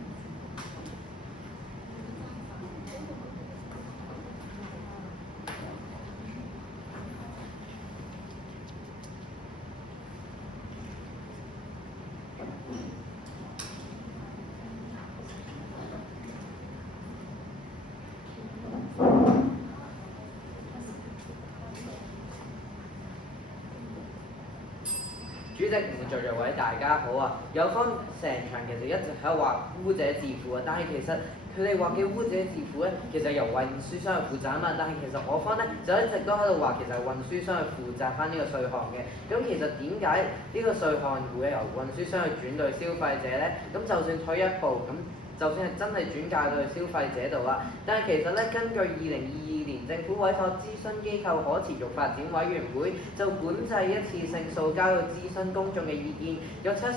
主席同在座位大家好啊！有方成場其實一直喺度話污者自負啊，但係其實佢哋話嘅污者自負咧，其實由運輸商去負責啊嘛。但係其實我方咧就一直都喺度話，其實係運輸商去負責翻呢個稅項嘅。咁其實點解呢個稅項會由運輸商去轉到消費者咧？咁就算退一步，咁就算係真係轉嫁到去消費者度啦，但係其實咧，根據2022年政府委託諮詢機構可持續發展委員會就管制一次性塑膠嘅諮詢公眾嘅意見，有73%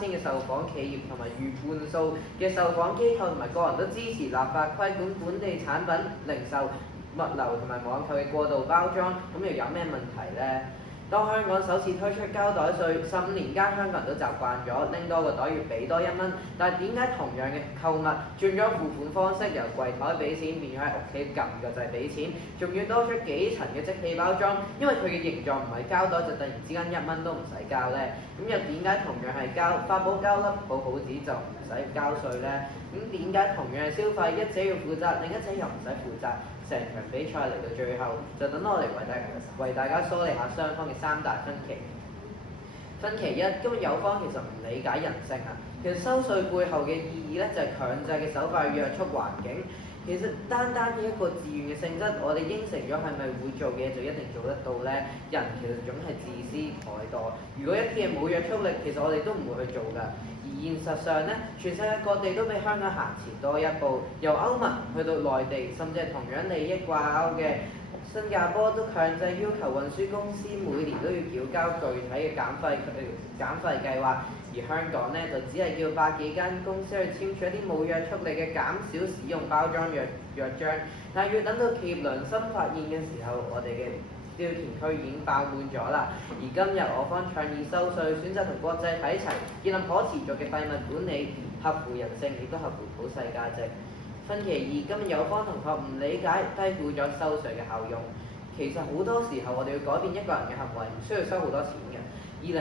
嘅受訪企業同埋逾半數嘅受訪機構同埋個人都支持立法規管本地產品零售、物流同埋網購嘅過度包裝，咁又有咩問題呢？當香港首次推出膠袋稅，15年間香港人都習慣咗拎多個袋要俾多1蚊，但係點解同樣嘅購物轉咗付款方式，由櫃台俾錢變咗喺屋企撳個掣俾錢，仲要多出幾層嘅即棄包裝，因為佢嘅形狀唔係膠袋，就突然之間1蚊都唔使交呢？咁又點解同樣係發泡膠粒好好紙就唔使交稅呢？咁點解同樣係消費，一者要負責，另一者又唔使負責？成場比賽嚟到最後，就等我嚟為大家梳理下雙方嘅3大分歧。分歧一，今日有方其實唔理解人性啊。其實收稅背後嘅意義咧，就係強制嘅手法約束環境。其實單嘅一個自願嘅性質，我哋應承咗係咪會做嘅嘢就一定做得到呢？人其實總係自私怠惰。如果一啲嘢冇約束力，其實我哋都唔會去做㗎。而現實上呢，全世界各地都比香港行前多一步，由歐盟去到內地，甚至係同樣利益掛鈎嘅新加坡都強制要求運輸公司每年都要繳交具體嘅減費計劃。而香港呢，就只係叫百幾間公司去簽署一啲冇約束力嘅減少使用包裝約章，但係要等到企業良心發現嘅時候，我哋嘅標填區已經爆滿咗啦。而今日我方倡議收稅，選擇同國際睇齊，建立可持續嘅廢物管理，合乎人性，亦都合乎普世價值。分歧二，今日有方同學唔理解，低估咗收稅嘅效用。其實好多時候，我哋要改變一個人嘅行為，唔需要收好多錢嘅。2009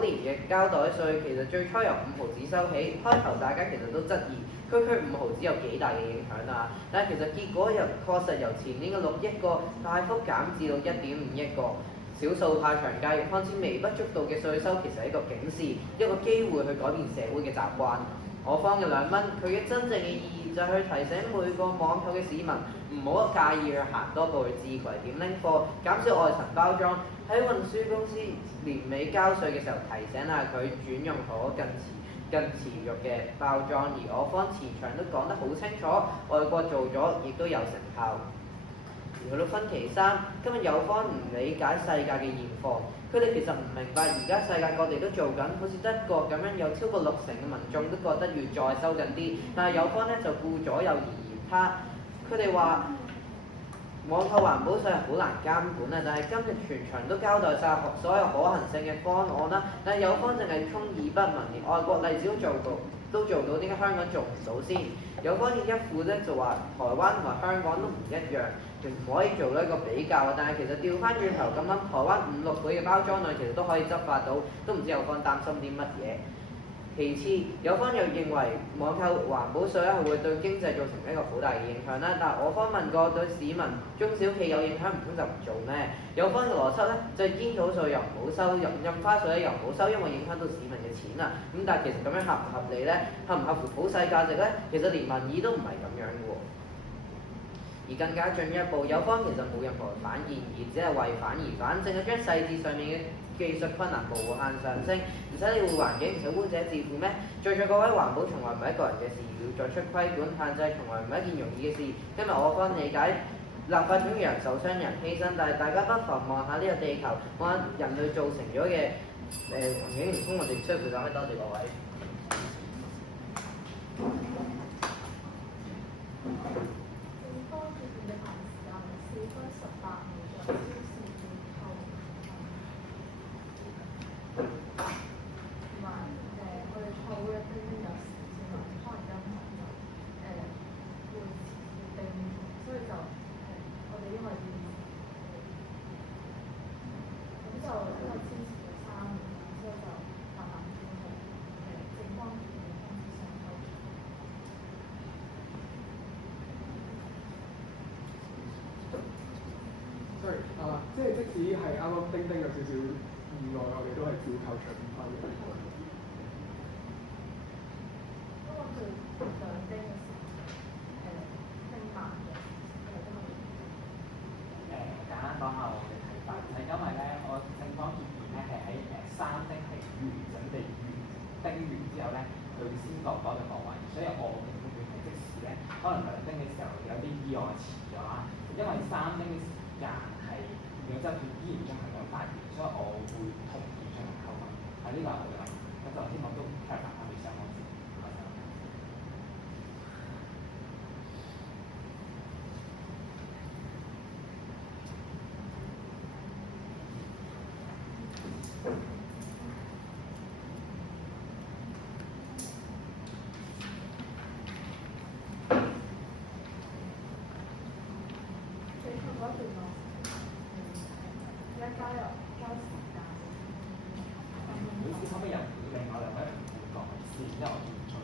年嘅膠袋稅其實最初由5毫子收起，開頭大家其實都質疑區5毫子有幾大嘅影響啊，但係其實結果又確實由前年嘅6億個大幅減至到1.5億個。少數派長計，看似微不足道嘅稅收其實係一個警示，一個機會去改變社會嘅習慣。我方嘅2蚊，佢嘅真正嘅意義就係去提醒每個網購嘅市民唔好介意去行多步去置櫃點拎貨，減少外層包裝。喺運輸公司年尾交稅嘅時候提醒下佢轉用可更持續嘅包裝，而我方前場都講得好清楚，外國做咗亦都有成效。而去到分期3，今日有方唔理解世界嘅現況，佢哋其實唔明白而家世界各地都做緊，好似德國咁樣有超過60%嘅民眾都覺得要再收緊啲，但係有方咧就顧左右而言他，佢哋話網購環保稅係好難監管啊，但係今日全場都交代晒所有可行性嘅方案啦，但係有方淨係充耳不聞，連外國例子都做到，點解香港做唔到先？有方面一副咧就話台灣同埋香港都唔一樣，唔可以做一個比較，但係其實調翻轉頭咁諗，台灣5、6倍嘅包裝量其實都可以執法到，都唔知有方擔心啲乜嘢。其次，有方又認為網購環保稅咧係會對經濟造成一個好大嘅影響啦，但係我方問過對市民中小企有影響，唔通就唔做咩？有方嘅邏輯咧就係煙草稅又唔好收，印花稅咧又唔好收，因為影響到市民嘅錢啊。咁但係其實咁樣合唔合理咧？合唔合乎普世價值咧？其實連民意都唔係咁樣嘅喎。而更加進一步，有方其實冇任何反建議，只係為反而反，淨係將細節上面嘅技術困難無限上升，唔使理會環境，唔使污者自負咩？在座各位，環保從來唔係一個人嘅事，要作出規管限制，從來唔係一件容易嘅事。今日我方理解立法總要人受傷人犧牲，但係大家不妨望下呢個地球，望下人類造成咗嘅環境唔通，我哋唔需要負責咩？多謝各位。即係即使係啱啱丁丁有少少意外，我哋都係照扣場5分嘅。因為佢上機嘅時候，升慢嘅，簡單講下我嘅睇法，就係因為咧，我正方協議咧係喺3丁係完整地丁完之後咧，佢先落嗰個角位，所以我嘅判斷係即使咧，可能2丁嘅時候有啲意外遲咗啦，因為3丁嘅時間係如果真係依然進行緊發言，所以我會同意進行扣分。係呢個係我嘅諗法。咁就希望都強化下你上網先。可唔可以由另外2位同講先，因為我唔錯。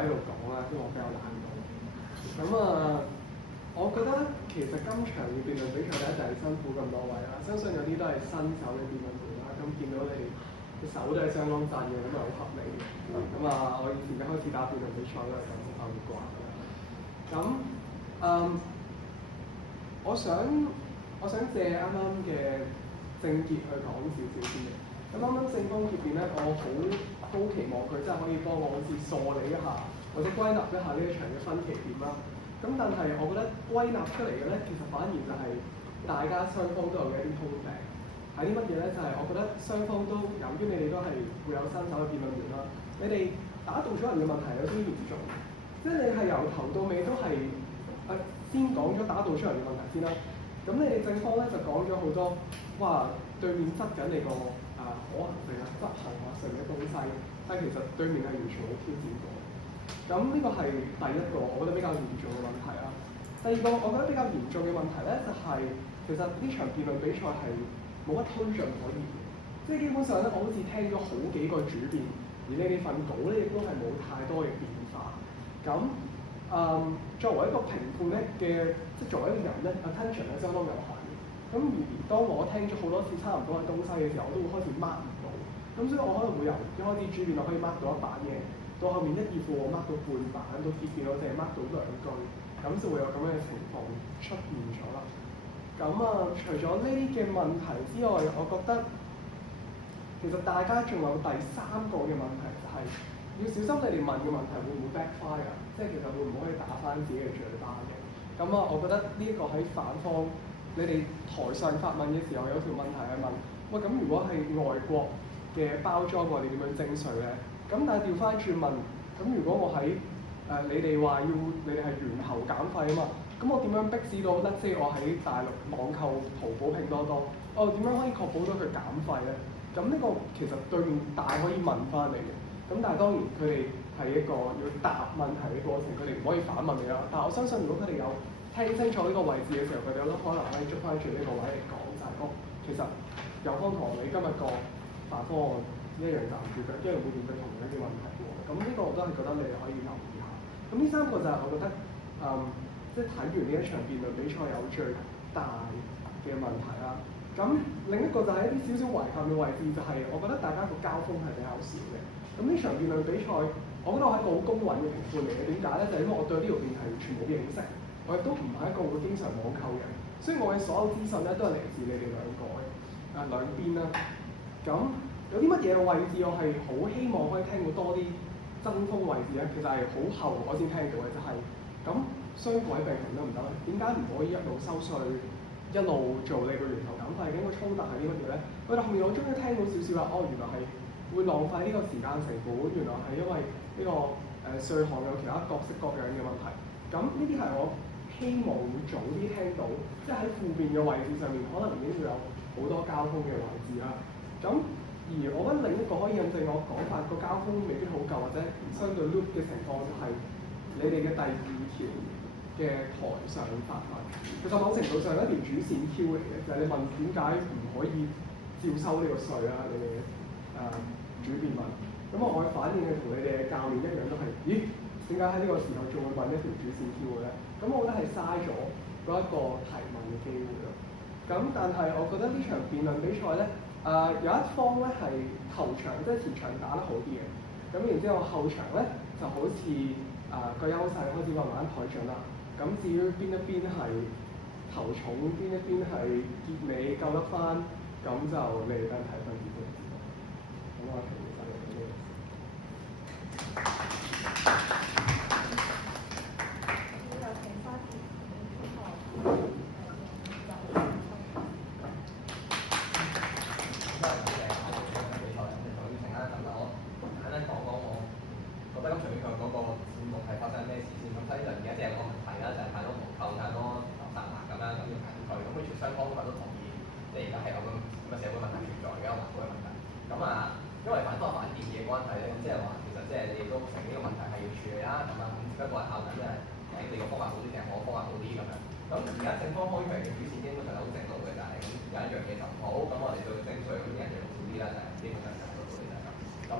喺度講啦，因為我比較懶惰。咁我覺得其實今場嘅辯論比賽咧就係辛苦咁多位啦，相信有啲都係新手嘅辯論員啦，咁見到你哋嘅手都係相當震嘅，咁係好合理嘅。咁我以前一開始打辯論比賽都係咁好慣㗎啦。咁我想借啱啱嘅正傑去講少少先嘅。咁啱啱正方結辯咧，我好高期望佢真係可以幫我好似梳理一下，或者歸納一下呢一場嘅分歧點啦。咁但係我覺得歸納出嚟嘅咧，其實反而就係大家雙方都有嘅一啲通病。係啲乜嘢咧？就係、我覺得雙方都由於你哋都係會有新手嘅辯論員啦，你哋打動咗人嘅問題有啲嚴重，即係你係由頭到尾都係先講咗打動出人嘅問題先啦。咁你哋正方咧就講咗好多，哇對面質緊你個可行性啊、執行啊上嘅東西，但係其實對面係完全冇挑戰過。咁呢個係第一個我覺得比較嚴重嘅問題啦。第二個我覺得比較嚴重嘅問題咧，就係、其實呢場辯論比賽係冇乜推進可言嘅，即係基本上咧，我好似聽咗好幾個主辯，而你哋份稿咧亦都係冇太多嘅變化。咁作為一個評判咧嘅，即係作為一個人咧 attention 係相當有限嘅。咁而當我聽咗好多次差唔多嘅東西嘅時候，我都會開始 mark 唔到。咁所以我可能會由一開始主辯我可以 mark 到一版嘢，到後面一頁課我 mark 到半版，到結辯我淨係 mark 到兩句，咁就會有咁樣嘅情況出現咗啦。咁除咗呢啲嘅問題之外，我覺得其實大家仲有第三個嘅問題，就係要小心你哋問嘅問題會唔會 backfire 啊？即係其實會唔會可以打翻自己嘅嘴巴嘅？咁我覺得呢一個喺反方，你哋台上發問嘅時候有條問題係問，喂咁如果係外國嘅包裝，我哋點樣徵稅咧？咁但係調翻轉問，咁如果我喺你哋話要你哋係猿猴減費啊嘛？咁我點樣逼使到咧？即係我喺大陸網購淘寶拼多多，我點樣可以確保到佢減費咧？咁呢個其實對面大可以問翻你嘅。咁但係當然佢哋係一個要答問題嘅過程，佢哋唔可以反問你啦。但係我相信如果佢哋有聽清楚呢個位置嘅時候，佢哋有可能可以捉翻住呢個位嚟講就係、其實有方同你今日個反方案一樣站住腳，一樣會面對同樣嘅問題喎。咁呢個我都係覺得你哋可以留意下。咁呢三個就係我覺得即係睇完呢一場辯論比賽有最大嘅問題啦。咁另一個就係一啲少少遺憾嘅位置，就係我覺得大家個交鋒係比較少嘅。咁呢場辯論比賽，我覺得我係一個好公允嘅評判嚟嘅。點解咧？就係因為我對呢條辯題完全冇認識，我亦都唔係一個會經常網購嘅人，所以我嘅所有資訊咧都係嚟自你哋兩個嘅兩邊啦。咁有啲乜嘢嘅位置我係好希望可以聽到多啲爭鋒位置咧？其實係好後我先聽到嘅，就係咁雙軌並行得唔得咧？點解唔可以一路收稅？一路做你個源頭減費，咁個衝突係啲乜嘢咧？去到後面我終於聽到少少啦，原來係會浪費呢個時間成本，原來係因為呢個稅項有其他各式各樣嘅問題。咁呢啲係我希望會早啲聽到，即係喺負面嘅位置上面，可能已經會有好多交鋒嘅位置啦。咁而我覺得另一個可以印證我講法個交鋒未必好夠，或者相對 loop 嘅情況就係你哋嘅第二條嘅台上發問，其實某程度上係一條主線 Q 嚟嘅，就係、是、你問點解唔可以照收呢個稅啊？你哋主辯問，咁我嘅反應係同你哋嘅教練一樣，都係，咦？點解喺呢個時候仲會問一條主線 Q 嘅咧？咁我覺得係嘥咗嗰一個提問嘅機會咯。咁但係我覺得呢場辯論比賽咧，有一方咧係頭場即係前場打得好啲嘅，咁然之後後場咧就好似個優勢開始慢慢抬進啦。咁至於邊一邊係頭重，邊一邊係結尾救得翻，咁就你哋等睇分子先知道。咁我停曬嚟呢度。有其他嘅出台。覺得今場比賽嗰個節目係發生咩事先？咁所以就而家即係有個問題啦，就係太多無扣、太多垃圾客咁樣，咁要排除佢。咁佢全雙方都同意，即係而家係有咁嘅社會問題存在嘅，環保嘅問題。咁因為反方反建議嘅關係咧，咁即係話其實即係你都承認呢個問題係要處理啦，咁只不過係拗緊即係你個方法好啲定係我個方法好啲咁樣。咁而家正方開出嚟嘅主線基本上係好正路嘅，就係咁有一樣嘢就唔好，咁我哋就徵稅，咁啲人就用少啲啦，就係基本上就係嗰度嘅就係咁。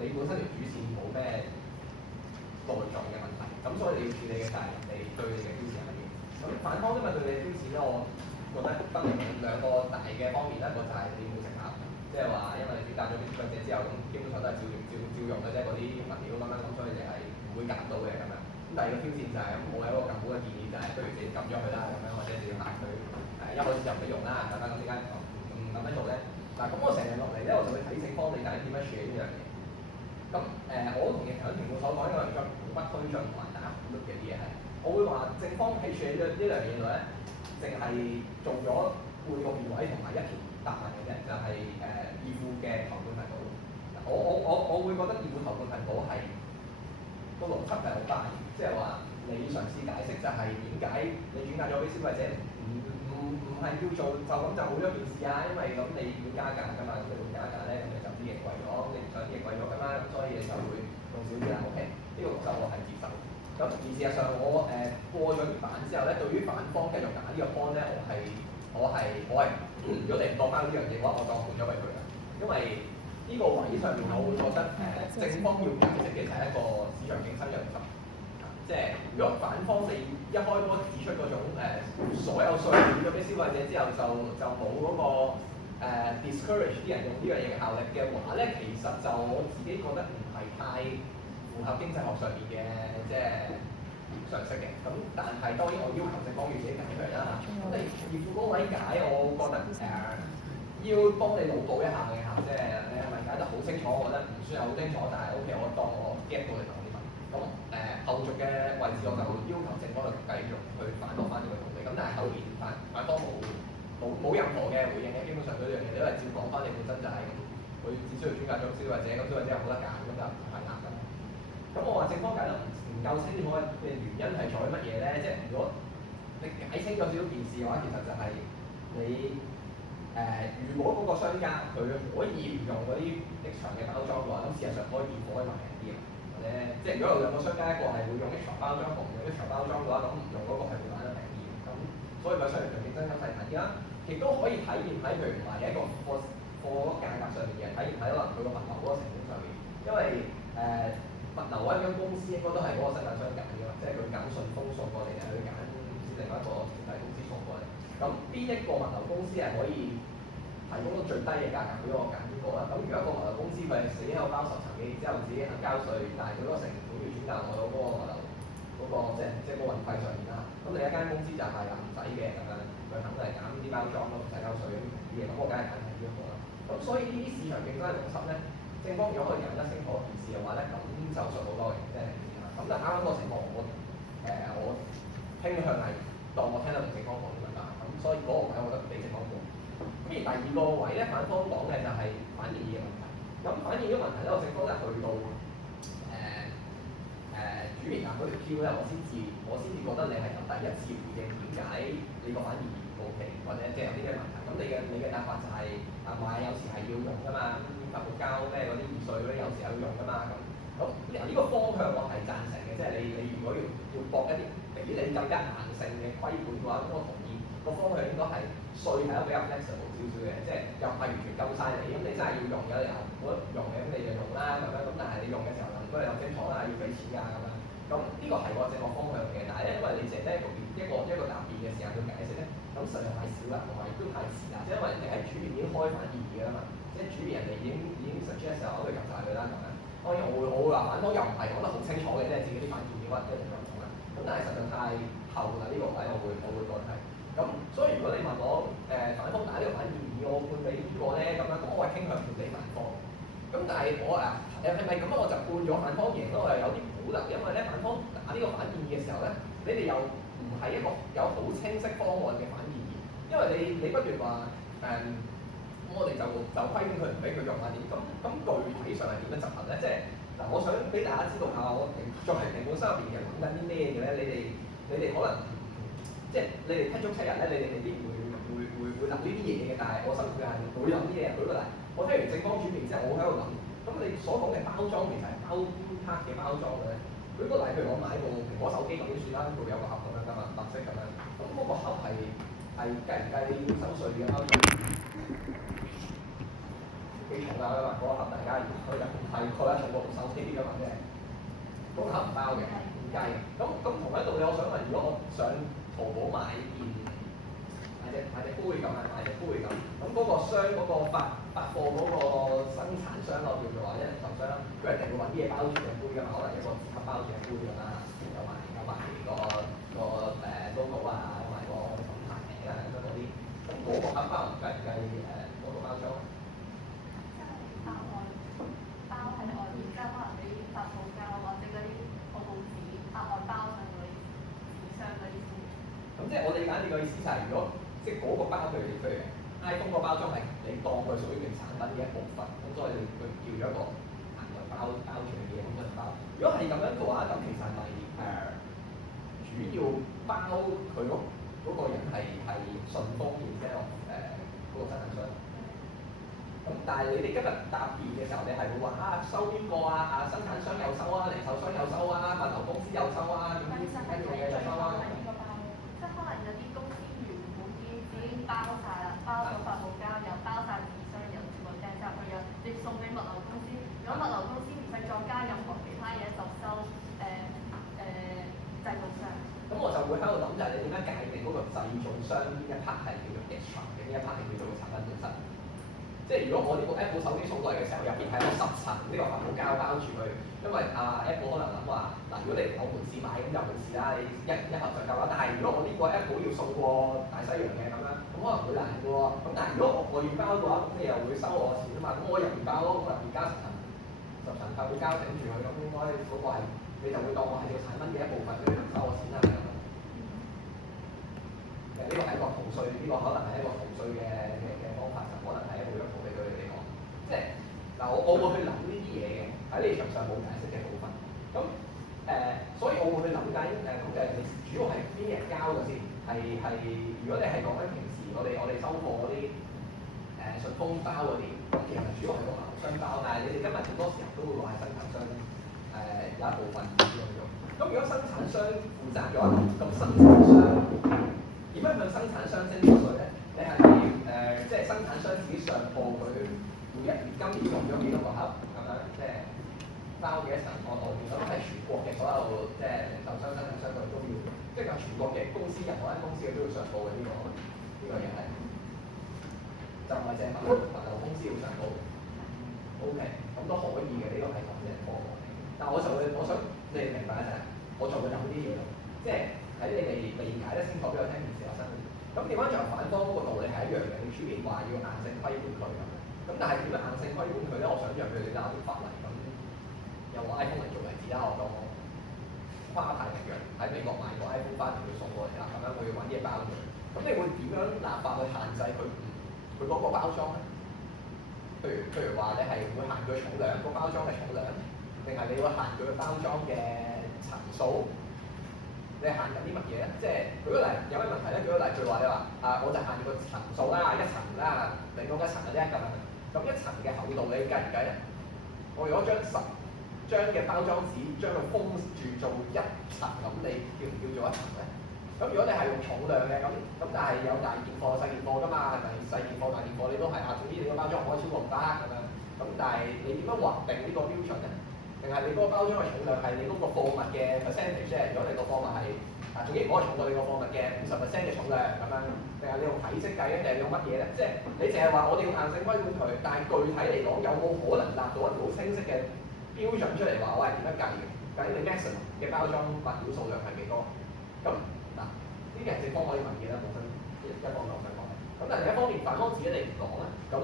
你本身條主線冇咩內在嘅問題，咁所以你要處理嘅就係人哋對你嘅標示係乜嘢。咁反方因為對你嘅標示咧，我覺得分明兩個大嘅方面，一個就係你冇成效，即係話因為你轉嫁咗標示者之後，咁基本上都係照用嘅啫，嗰啲物料咁樣，咁所以你係唔會揀到嘅咁樣。咁第二個挑戰就係咁，我有一個更好嘅建議就係，不如你撳咗佢啦咁樣，或者你要嗌佢一開始就唔俾用啦咁樣，咁點解唔咁樣做咧？嗱，咁我成日落嚟咧，我就會睇正方你究竟點樣處理呢樣嘢。咁我都同意頭先評判所講，因為而家不推進同埋打負率嘅啲嘢係，我會話正方喺處理呢樣嘢度咧，淨係做咗半個辯位同埋一條答案嘅啫，就係二副嘅投判頻譜。我會覺得二副投判頻譜係個邏輯係好大，即係話你嘗試解釋就係點解你轉嫁咗俾消費者唔係叫做就咁就好咗件事啊，因為咁你要加價㗎嘛，咁你會加價咧，咁你就啲嘢貴咗，你唔想啲嘢貴咗㗎嘛，咁所以你就會用少啲啦。OK，呢個邏輯我係接受。咁而事實上我過咗啲版之後咧，對於反方繼續打呢個 point 咧，我係如果你唔當翻呢樣嘢嘅話，我當換咗俾佢啦，因為呢個位上面我會覺得正方要解釋嘅就係一個市場競爭嘅邏輯。即係如果反方你一開波指出嗰種所有稅轉咗俾消費者之後就冇嗰個discourage 啲人用呢樣嘢嘅效力嘅話咧，其實就我自己覺得唔係太符合經濟學上面嘅即係常識嘅。咁但係當然我要求正方要自己解出嚟啦。咁你二副嗰位解，我覺得要幫你腦補一下嘅嚇，即係你係咪解得好清楚？我覺得唔算係好清楚，但係 OK，我當我 get 到你講啲乜。咁後續嘅位置我就要求正方去繼續去反駁翻呢個道理。咁但係後面反方冇任何嘅回應嘅，基本上對呢樣嘢都係照講翻你本身就係佢只需要轉嫁咗消費者，咁消費者又冇得揀，咁就唔係啱㗎。咁我話正方解得唔夠清楚嘅原因係在於乜嘢咧？即係如果你解清咗少少件事嘅話，其實就係你如果嗰個商家佢可以唔用嗰啲職場嘅包裝嘅話，咁事實上可以變貨可以賣平啲嘅。即係如果有兩個商家，一個係會用 extra 包裝，同唔用 extra 包裝嘅話，咁唔用嗰個係會買得平啲。咁所以咪商業上競爭優勢大啲啦。亦都可以體現喺譬如唔係嘅一個貨嗰價格上面嘅，體現喺可能佢個物流嗰個成本上面。因為物流嗰間公司應該都係嗰個生產商揀嘅嘛，即係佢揀順豐送過嚟，佢揀唔知另外一個快遞公司送過嚟。咁邊一個物流公司係可以提供到最低嘅價格，俾我揀邊個啦？咁如果一個物流公司佢係死喺度包10層嘅，然之後自己肯交稅，但係佢嗰個成本要轉嫁我到嗰個物流嗰個即係個運費上面啦。咁另一間公司就係唔使嘅咁樣，佢肯係減啲包裝咯，唔使交稅咁啲嘢，咁我梗係揀係邊一個啦。咁所以呢啲市場競爭嘅邏輯咧，正方如果可以揀得清楚件事嘅話咧，咁就順好多嘅，即係咁但係啱啱個情況我傾向係當我聽得同正方講咁樣啦。咁所以嗰個位我覺得比正方好。咁而第二個位咧，反方講嘅就係反義嘅問題。咁反義嘅問題咧，我正方就去到主連嗰條 Q 咧，我先至覺得你係有第一次回應點解你個反義唔 OK，或者即係有啲咩問題。咁你嘅答法就係買有時係要用㗎嘛，發泡膠咩嗰啲易碎嗰啲有時係要用㗎嘛。咁呢個方向我係贊成嘅，即係你如果要搏一啲比你更加硬性嘅規管嘅話，咁我同意個方向應該係稅係一個比較 flexible 少少嘅，即係又唔係完全夠晒你，咁你真係要用有冇得唔用嘅，咁你就用啦咁樣。咁但係你用嘅時候就唔該你諗清楚啦，要俾錢㗎咁樣。咁呢個係個正確方向嘅，但係咧因為你淨係得一個答辯嘅時間去解釋咧，咁實在太少啦，同埋亦都太遲啦，即係因為你喺主辯已經開反義㗎啦嘛，即係主辯人哋已經 suggest 嘅時候，我都撳晒佢啦咁樣。當然我會話反方又唔係講得好清楚嘅，即係自己啲反義點解一定咁講啦。咁但係實在太後啦呢個位，我會覺得係。咁所以如果你問我反方打呢個反義，我判俾邊個咧咁樣，咁我係傾向判俾反方。咁但係我係咪咁我就判咗反方贏咯？我又有啲保留，因為咧反方打呢個反義嘅時候咧，你哋又唔係一個有好清晰方案嘅反義，因為你不斷話咁我哋就規管佢唔俾佢用啊點？咁具體上係點樣執行咧？即係嗱，我想俾大家知道下，我作為評判室入邊嘅諗緊啲咩嘅咧？你哋可能即係你哋聽足7日咧，你哋未必會諗呢啲嘢嘅，但係我心裏係會諗啲嘢。舉個例，我聽完正方主辯之後，我喺度諗，咁你所講嘅包裝其實係包邊 part 嘅包裝嘅咧？舉個例，譬如我買部蘋果手機咁都算啦，佢有個盒咁樣㗎嘛，白色咁樣，咁嗰個盒係計唔計要收稅嘅包裝？幾重啊嘛，嗰個盒大家如果又唔係覺得重過部手機㗎嘛，即係嗰個盒唔包嘅，唔計嘅。咁同一道理，我想問，如果我上淘寶買隻杯咁啊，買隻杯咁，咁嗰個商嗰個發貨嗰個生產商我叫做或者零售商，佢一定會揾啲嘢包住隻杯㗎嘛，可能一個紙盒包住隻杯咁啦，有埋個logo 啊，有埋個品牌名啊咁樣嗰啲，咁嗰個盒包唔計嗰個包裝？額外包喺外面，即係可能啲發泡膠或者嗰啲泡泡紙額外包上嗰啲紙箱嗰啲。咁即係我理解你個意思就係，如果即係嗰個包，譬如 iPhone 個包裝係你當佢屬於件產品嘅一部分，咁所以佢叫咗一個額外包住嘅嘢咁樣包。如果係咁樣嘅話，咁其實係咪主要包佢嗰個人係順豐然之後嗰個生產商？咁但係你哋今日答辯嘅時候，你係會話收邊個啊？生產商有收啊，零售商有收啊，物流公司有收啊，點樣跟住嘅有收啊？即係可能有啲公司原本已經包晒啦，包咗發泡膠，又包晒紙箱，又全部掟晒去，又直送俾物流公司。如果物流公司唔使再加任何其他嘢，就收製造商。咁我就會喺度諗，就係你點樣界定嗰個製造商呢一 part 係叫做 extra 嘅，呢一 part 係叫做產品本身？即係如果我呢部 Apple 手機送過嚟嘅時候，入邊係有10層呢個發泡膠包住佢，因為Apple 可能諗話嗱，如果你嚟我門市買咁就冇事啦，你一盒就夠啦。但係如果我呢個 Apple 要送過大西洋嘅咁樣，咁可能會難嘅喎。咁但係如果我要包嘅話，咁你又會收我錢啊嘛。咁我入邊包咯，咁入邊加10層發泡膠頂住佢，咁應該嗰個係你就會當我係個產品嘅一部分，你就收我錢係咪咁？呢個係一個逃稅，呢個可能係一個逃稅嘅方法，就可能係一個用途嚟對你嚟講。即係嗱，我會去諗呢啲嘢嘅，喺你場上冇解釋嘅部分。咁所以我會去諗緊咁就係你主要係邊人交嘅先？係如果你係講緊平時我哋收貨嗰啲順豐包嗰啲，咁其實主要係個貿商包，但係你哋今日好多時候都會話係生產商有一部分咁樣用。咁如果生產商負責嘅話，咁生產商點樣向生產商徵稅咧？你係即係生產商自己上報佢每一年今年用咗幾多個盒咁樣，即係包幾多層？我見到係全國嘅所有即係零售商、生產商佢都要，即係全國嘅公司任何間公司佢都要上報嘅呢個嘢係，就唔係淨係物流公司要上報。OK， 咁都可以嘅，呢個係咁嘅方案。但係我想你哋明白一陣，我就會諗啲嘢咯，即係喺你哋理解得清楚俾我聽件事發生。咁點解就反方嗰個道理係一樣嘅？你出面話要硬性規管佢咁但係點樣硬性規管佢咧？我想像佢哋有啲法例咁，有個 iPhone 嚟做例子啦，我當跨太平洋喺美國買個 iPhone 翻嚟要送過嚟啦，咁樣佢要揾嘢包佢。咁你會點樣立法去限制佢嗰個包裝咧？譬如話你係會限佢重量，個包裝嘅重量，定係你會限佢包裝嘅層數？你係限緊啲乜嘢咧？即係舉個例，有咩問題咧？舉個例，譬如話你話我就限住個層數啦，一層啦，頂多一層嘅啫咁樣。咁一層嘅厚度你計唔計咧？我如果將10張嘅包裝紙將佢封住做一層，咁你叫唔叫做一層咧？咁如果你係用重量嘅咁，但係有大件貨、細件貨㗎嘛？係咪細件貨、大件貨你都係總之你個包裝唔可以超過唔得咁樣。咁但係你點樣劃定呢個標準咧？定係你嗰個包裝嘅重量係你嗰個貨物嘅 percentage 啫？如果你個貨物係總之唔可以重過你個貨物嘅50%嘅重量咁樣，定係你用體積計咧？定係用乜嘢咧？即係你淨係話我哋用硬性規管佢，但係具體嚟講有冇可能達到一個好清晰嘅標準出嚟話我係點樣計嘅？究竟你 maximum 嘅包裝物料數量係幾多？咁嗱，呢啲係正方可以問嘅啦，本身一方面我想講。咁但係另一方面，反方自己嚟講咧，咁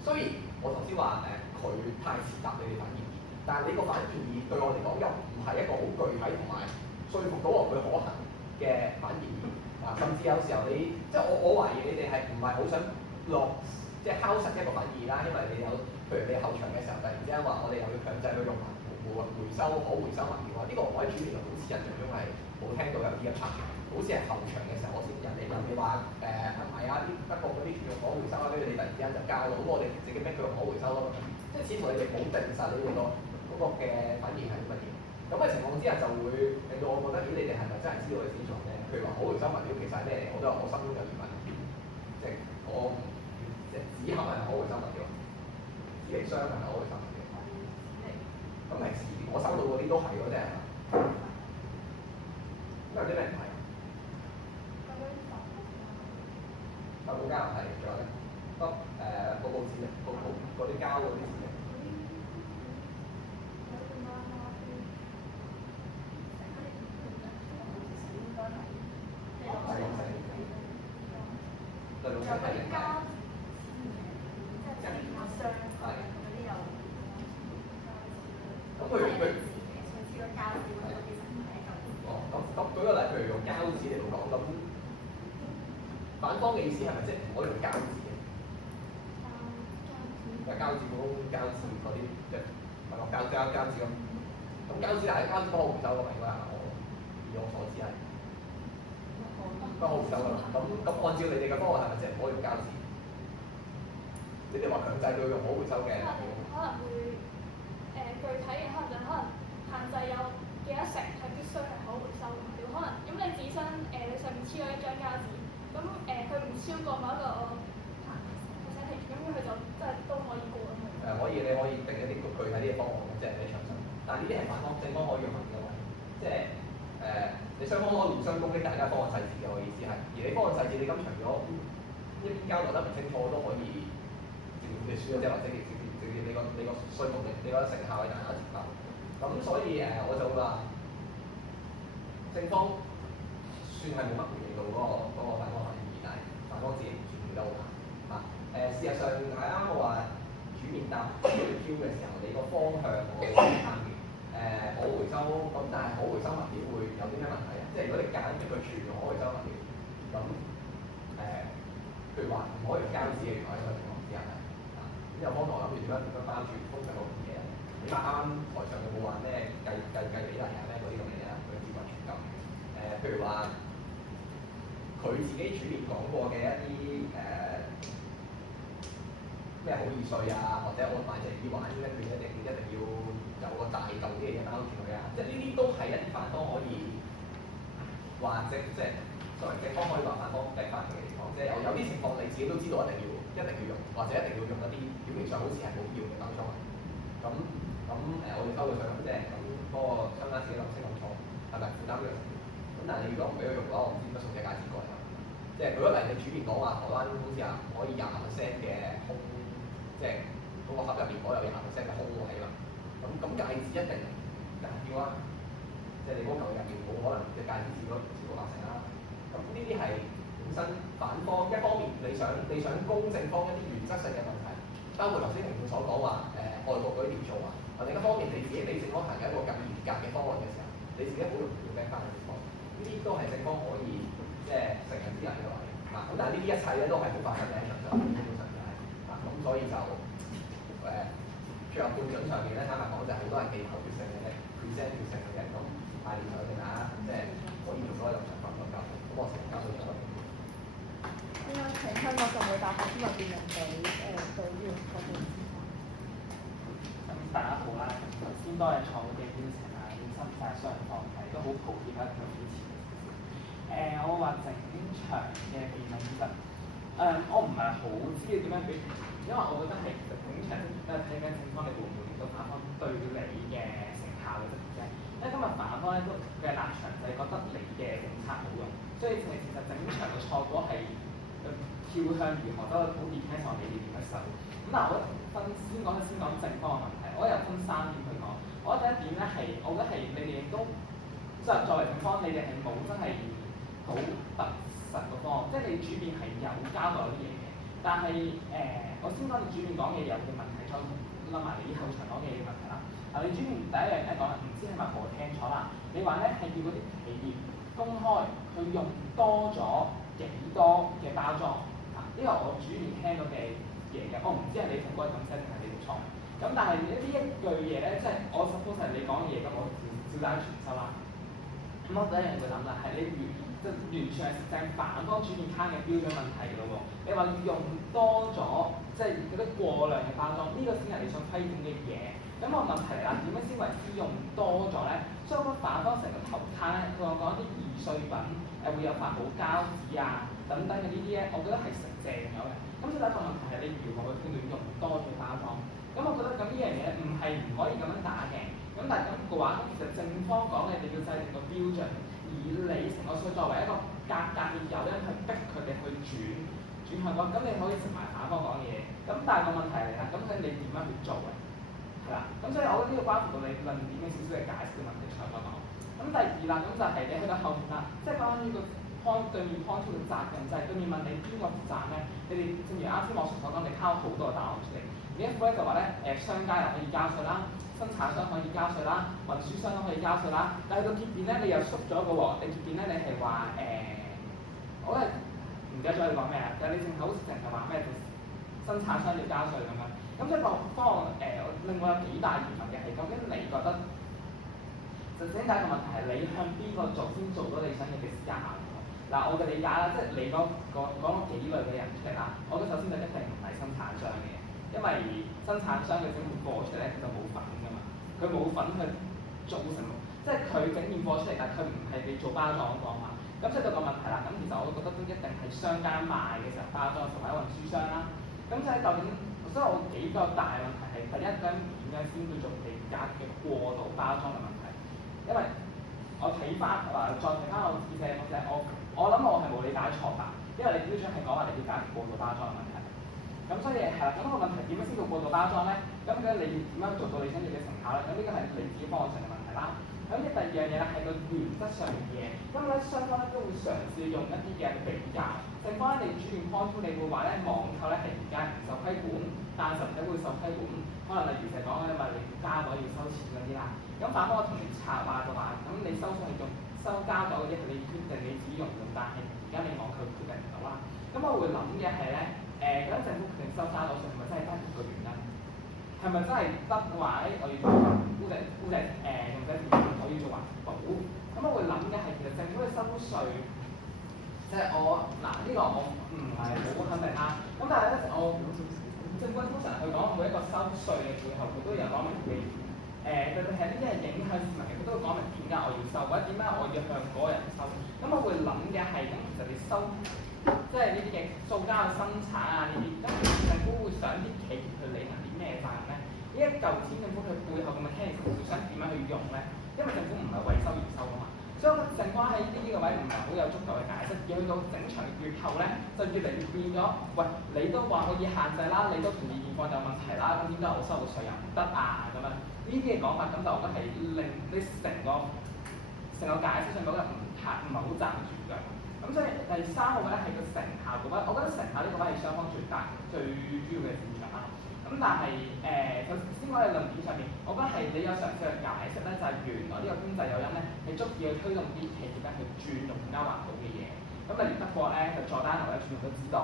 雖然我頭先話佢太遲答你哋反建議，但係你個反建議對我嚟講又唔係一個好具體同埋說服到我佢可行嘅反建議。甚至有時候你即係我懷疑你哋係唔係好想即係敲實一個反建議啦，因為你有譬如你後場嘅時候突然之間話我哋又要強制去用回收可回收物料啊，呢個我喺主持人好似印象中係冇聽到有呢一 part，好似係後場嘅時候我先人哋問你話係咪啊啲德國嗰啲用可回收啊，跟住你突然之間就交咯，咁我哋自己逼佢用可回收咯，即係似乎你哋冇定實你哋嗰個嘅反應係啲乜嘢，咁嘅情況之下就會令到我覺得咦你哋係咪真係知道你點做咧？譬如話可回收物料其實係咩嚟？我都有我心中有疑問，即係即係紙盒係咪可回收物料？紙皮箱係咪可回收物料？咁平時我收到嗰啲都係嗰隻係嘛？咁有啲咩唔係？發泡膠唔係，仲有咧？得報告紙啊，嗰啲膠嗰啲紙啊。對綠色係零嘅。咁譬如咁舉個例，譬如用膠紙嚟到講，咁反方嘅意思係咪即係唔可以用膠紙嘅？就膠紙普通膠紙嗰啲，即係咪落膠紙咁？咁膠紙係膠紙不可回收㗎嘛？應該係我以我所知係不可回收㗎嘛。咁按照你哋嘅方案係咪即係唔可以用膠紙？你哋話強制佢用可回收嘅。可能會具體嘅可能限制有幾多成係必須係可回收嘅material，可能咁你紙箱你上面黐咗一張膠紙，咁佢唔超過某一個percentage，咁佢就即係都可以過咁樣。可以，你可以定一啲具體啲嘅方案，即係你詳細。但係呢啲係反方正方可以用嘅嘛，即係你雙方可以互相攻擊大家方案細節嘅，我意思係。而你方案細節，你咁除咗一邊交流得唔清楚，都可以直接你輸咗，即係或者直接你個說服力，你個成效係大家接受。咁所以我就會話正方算係冇乜回應到嗰個反方嘅意義，但係反方自己轉換得好難事實上係啱我話煮麵搭條 Q 嘅時候，你個方向我係啱嘅。可回收咁，但係可回收物料會有啲咩問題啊？即係如果你揀一個全用可回收物料，咁譬如話唔可以用膠紙嘅，原來呢個情況之下係咁有方同我諗住點樣包住封上嗰件嘢？起碼啱啱台上有冇話咩計比例啊咩嗰啲咁嘅嘢啊？佢自問全夠譬如話佢自己主面講過嘅一啲咩好易碎啊，或者我買隻耳環咧，佢一定要有個大嚿啲嘅嘢包住佢啊！即係呢啲都係一啲反方可以話正方可以話反方逼翻佢嘅地方，即係有啲情況你自己都知道一定要用，或者一定要用一啲表面上好似係冇必要嘅包裝。咁我哋收佢上咁啫，咁嗰個商家自己諗清諗楚，係咪負擔呢個成本？咁但係你如果唔俾佢用嘅話，我唔知點樣送隻戒指過嚟。即係舉個例，你主面講話台灣好似啊可以20%嘅空，即係嗰個盒入邊可有20%嘅空位嘛。咁戒指一定難叫啊！即係你嗰嚿入邊冇可能隻戒指佔咗超過80%啦。咁呢啲係本身反方一方面你想公正方一啲原則性嘅問題，包括頭先評判所講話外國嗰啲點做啊，另一方面你自己理性可行嘅一個更嚴格嘅方案嘅時候，你自己好容易要孭翻嘅地方。呢啲都係正方可以即係成人之人嘅位咁但係呢啲一切咧都係冇法實嘅場上，基本上就係咁所以就最後判準上面咧，坦白講就係好多人技巧決性嘅，present 決性嘅，咁太厲害嘅大家即係可以用嗰個入場法律教，咁我成日教到咗。應該請香港浸會大學今日辯論隊對呢個課題。咁大家好啦，頭先多謝坐嘅邀請啊，要深入上堂題都好抱歉啦，同以前我話整場嘅辯論其實我唔係好知點樣俾，因為我覺得係其實整場睇緊正方你會唔會令到反方對你嘅成效嘅啫。因為今日反方咧都嘅立場就係覺得你嘅政策冇用，所以其實整場嘅錯果係跳向如何都好 depends on 你哋點樣受。咁嗱，我先講正方嘅問題，我有分3點去講。我覺得第一點咧係，我覺得係你哋都即係作為正方，你哋係冇真係好特實個方案，即係你主面係有交代啲嘢嘅，但係我先講你主面講嘢有嘅問題，再諗埋你後場講嘅嘢問題啦。你主面第一樣咧講，唔知係咪我聽錯啦？你話咧係叫嗰啲企業公開去用多咗幾多嘅包裝呢個我主面聽到嘅嘢嘅，我唔知係你同嗰個咁寫定係你哋錯。咁但係呢一句嘢咧，即係我 suppose 係你講嘅嘢，咁我照單全收啦。咁我第一樣會諗啦，係你完全係正反方主面卡嘅標準問題嘅咯喎。你話要用多咗，即係嗰啲過量嘅包裝，呢個先係你想規管嘅嘢。咁我問題啦，點樣先為之用多咗咧？所以我覺得反方成個頭卡咧，佢話講一啲易碎品會有發泡膠紙啊等等嘅呢啲咧，我覺得係成正咗嘅。咁所以第一個問題係你如何去判斷用多咗包裝？咁我覺得咁呢樣嘢唔係唔可以咁樣打嘅。咁但係咁嘅話，咁其實正方講你哋要制定個標準，而你成個稅作為一個價格嘅誘因去逼佢哋去轉向嗰，咁你可以食埋反方講嘅嘢。咁但係個問題嚟啦，咁睇你點樣去做嘅，係啦。咁所以我覺得呢個關乎到你論點嘅少少嘅解釋嘅問題上嗰度。咁第二啦，咁就係你去到後面啦，即係講緊呢個 point 對面 point 2嘅責任制，對面問你邊個負責咧？你哋正如啱先網上所講，你拋好多個答案出嚟。呢一個咧就話咧，商家又可以交稅啦，生產商可以交稅啦，運輸商都可以交稅啦。但係到結邊咧，你又縮咗個喎，你結邊咧你係話我係唔記得咗你講咩啊？但係你淨係好似淨係話咩生產商要交稅咁樣。咁所以個方案另外有幾大疑問嘅係，究竟你覺得首先第一個問題係你向邊個做先做到你想要嘅時間效果？嗱，我嘅理解啦，即係你講幾類嘅人出嚟啦。我覺得首先就一定唔係生產商嘅，因為生產商佢整件貨出嚟咧，佢就冇份㗎嘛，佢冇份去做成，即係佢整件貨出嚟，但係佢唔係你做包裝嗰個嘛。咁所以到個問題啦，咁其實我覺得都一定係商家賣嘅時候包裝，同埋運輸商啦。咁所以究竟，所以我幾個大問題係第一，點樣先叫做地價嘅過度包裝嘅問題？因為我睇翻再睇翻我自己寫嘅東西，我諗我係冇理解錯吧？因為你標準係講話你要解決過度包裝嘅問題。咁所以係啦，咁個問題點樣先做過度包裝咧？咁你點樣做到你想要嘅成效咧？咁呢個係你自己方案上嘅問題啦。咁第二樣嘢咧係個原則上嘅嘢，咁咧雙方咧都會嘗試用一啲嘅比較。正方咧你主要 point 你會話咧網購咧係而家唔受規管，但實體會受規管。可能例如成日講嘅話你膠袋要收錢嗰啲啦。咁反方我同你插話就話，咁你收費係用收膠袋嗰啲係你決定你自己用用，但係而家你網購決定唔到啦。咁我會諗嘅係咧。咁政府決定收膠袋稅係咪真係得一個原因？係咪真係得話我要做污泥用者我要做環保？咁我會諗嘅係其實政府嘅收稅，即係我呢個我唔係好肯定啦。咁但係咧我政府通常去講每一個收稅嘅背後，佢都有講明嘅。對係呢啲係影響市民嘅，佢都會講明點解我要收，或者點解我要向嗰個人收。咁我會諗嘅係咁，其實你收。即係呢啲嘅塑膠嘅生產啊，呢啲咁政府會想啲企業去履行啲咩責任咧？呢一嚿錢政府佢背後咁嘅 mechanism 會想點樣去用咧？因為政府唔係為收而收啊嘛，所以我覺得政府喺呢啲個位唔係好有足夠嘅解釋，要去到整場嘅結構咧，就越嚟越變咗。喂，你都話可以限制啦，你都同意現況有問題啦，咁點解我收嘅稅又唔得啊？咁樣呢啲嘅講法，咁就我覺得係令你成個解釋上覺得唔係好站住腳。咁所以第三個位咧係個成效個位，我覺得成效呢個位係雙方最大最主要嘅戰場啦。咁但係首先講喺論點上面，我覺得係你有嘗試去解釋咧，就係原來呢個經濟誘因咧係足以去推動啲企業咧去轉用更加環保嘅嘢。咁例如德國咧就佐丹奴咧轉用咗紙袋。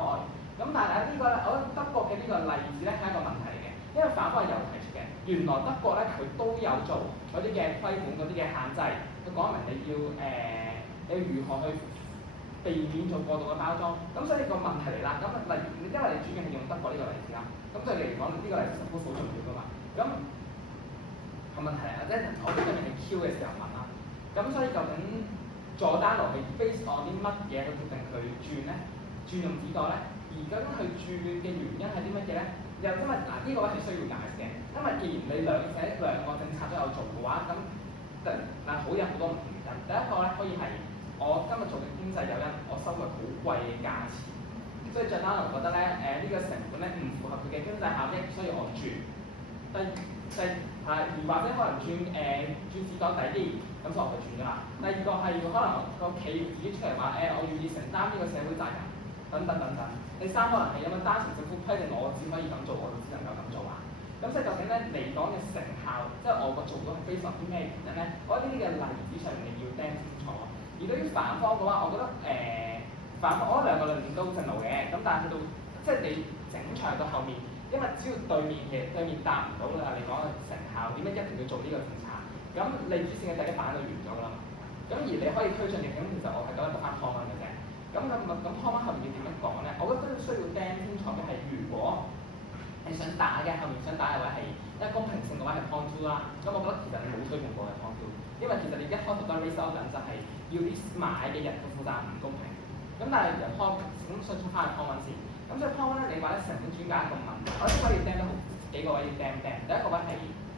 咁但係呢個咧，我覺得德國嘅呢個例子咧係一個問題嚟嘅，因為反方係有提出嘅，原來德國咧佢都有做嗰啲嘅規管嗰啲嘅限制，佢講明你要如何去避免做過度嘅包裝，咁所以呢個問題嚟啦。咁例如，因為你主要係用德國呢個例子啦，咁對你嚟講呢個例子實都好重要噶嘛。咁個問題嚟啦，即係我哋今日係 Q 嘅時候問啦。咁所以究竟佐丹奴係 based on 啲乜嘢去決定佢轉咧？轉用紙袋咧？而究竟佢轉嘅原因係啲乜嘢咧？又因為呢個位係需要解釋嘅，因為既然你兩個政策都有做嘅話，咁好有好多唔同原因。第一個咧可以係。我今日做嘅經濟誘因，我收佢好貴嘅價錢，所以佐丹奴覺得咧，呢個成本咧唔符合佢嘅經濟效益，所以我轉。而或者可能轉紙袋抵啲，咁所以我就轉咗啦。第二個係可能個企業自己出嚟話，我願意承擔呢個社會責任，等等等等。第三可能係因為單純政府規定我只可以咁做，我就只能夠咁做啊。咁所以究竟咧嚟講嘅成效，即係我個做到係非常啲咩原因咧？我覺得呢啲嘅例子上面你要釘清楚。而對於反方嘅話，我覺得反方，我覺得兩個論點都正路嘅，咁但係去到即係你整場到後面，因為只要對面答唔到啦，你講嘅成效點解一定要做呢個政策？咁利主線嘅第一版就完咗啦嘛。咁而你可以推進嘅，咁其實我係覺得得翻康文嘅啫。咁康文後面要點樣講咧？我覺得都需要釘清楚嘅係，如果你想打嘅後面想打嘅位係因為公平性嘅話係 point two 啦。咁我覺得其實你冇推動過嘅 point two，因為其實你一開頭都 raise 緊就係要啲買嘅人嘅負責唔公平。咁但係由康咁所以出翻去康文先。咁所以康文咧，你話咧成本轉嫁一個問題，我呢個位要釘得好幾個位要釘。第一個位係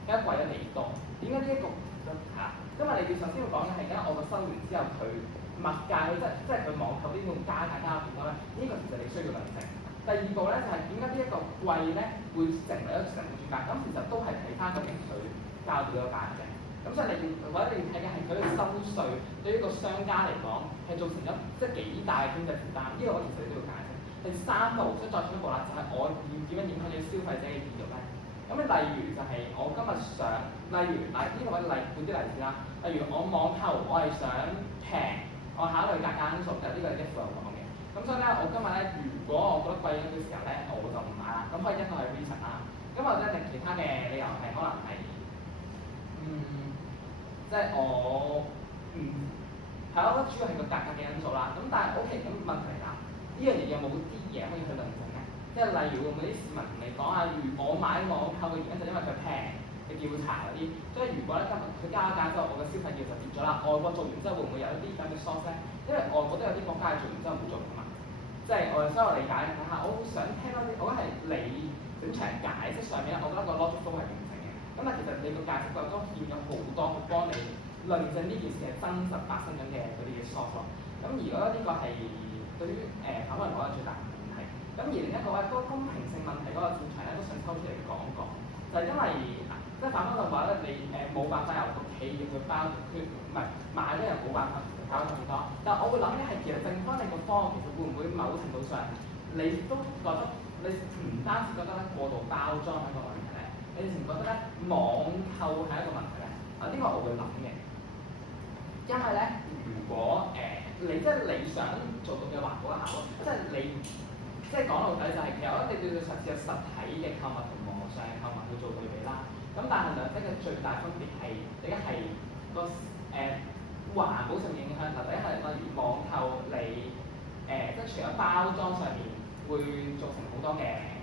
更加貴得幾多。點解呢一個係啦？今日你哋首先要講嘅係緊我個收完之後佢物價即係佢網購呢種加價加到幾多咧？呢、個其實你需要論證。第二步咧就係點解呢一個貴咧會成為一個成本轉嫁？咁其實都係睇翻究竟佢交到幾多價嘅。咁所以你要或者你要睇嘅係佢嘅收稅對於一個商家嚟講係造成咗即係幾大嘅經濟負擔。呢、個我其實你都要解釋。第三步想再進一步啦，就係、我要點樣影響到消費者嘅意欲咧？咁例如就係我今日想，例如呢個位舉啲例子啦。例如我網購，我係想平，我考慮價格因素，就呢個係一副有講嘅。咁所以咧，我今日咧，如果我覺得貴咗嘅時候咧，我就唔買啦。咁可以一個係 reason 啦。咁或者另其他嘅理由係可能係，即係我係咯，主要係個價格嘅因素啦。咁但係 OK，咁問題啦，呢樣嘢有冇啲嘢可以去論證咧？即係例如會唔會啲市民同你講啊？如我買網購嘅原因就因為佢平嘅調查嗰啲，所以如果咧今日佢加價之後，我嘅消費意就跌咗啦。外國做完之後會唔會有一啲咁嘅 source 咧？因為外國都有啲國家係做完之後冇做㗎嘛。即係所以我理解睇下，我好想聽多啲，我覺得係你整場解釋上面，我覺得個 logic 都係完整嘅。咁但其實你個解釋都欠咗好多去幫你論證呢件事係真實發生緊嘅嗰啲嘅 source 咯。咁而我覺得呢個係對於反方嚟講係最大嘅問題。咁而另一個咧，嗰個公平性問題嗰個戰場咧，都想抽出嚟講講，就係因為即係反方就話咧，你冇辦法由個企業去包，佢唔係買咗又冇辦法搞咁多。但係我會諗嘅係，其實正方你個方案其實會唔會某程度上，你都覺得你唔單止覺得咧過度包裝係一個問題咧，你仲覺得咧網購係一個問題咧？呢個我會諗嘅，因為咧如果你即係你想做到嘅環保嘅效果，即係你。即係講到底就係、其實我一定要嘗試有實體嘅購物同網上嘅購物去做對比啦。咁但係兩者嘅最大分別係，第一係個環保上面影響。第一係例如網購你即係除咗包裝上面會造成好多嘅，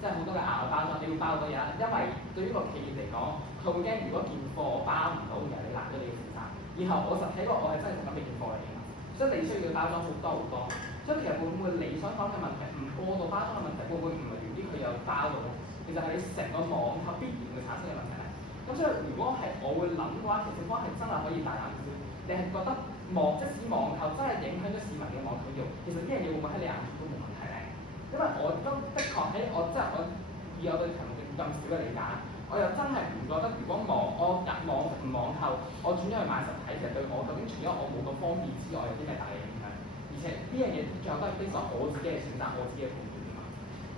即係好多嘅額外包裝，你要包好多嘢啦。因為對於個企業嚟講，佢會驚如果件貨我包唔到，然後你攔咗你嘅負責。然後我實體個我係真係做緊你件貨嚟嘅，所以你需要包裝好多好多。所以其實會唔會你所講嘅問題，唔過度包裝嘅問題，會唔會唔係源於佢有包到咧？其實係你成個網購必然會產生嘅問題咧。咁所以如果係我會諗嘅話，其實方係真係可以大膽少少。你係覺得即使網購真係影響咗市民嘅網購欲，其實呢樣嘢會唔會喺你眼中都冇問題咧？因為我都的確喺我即係我以我對題目咁少嘅理解，我又真係唔覺得如果我夾網唔網購，我轉咗去買實體，其實對我究竟除咗我冇個方便之外，有啲咩大嘅影響？而且呢樣嘢最後都係基於我自己嘅選擇，我自己嘅判斷㗎嘛。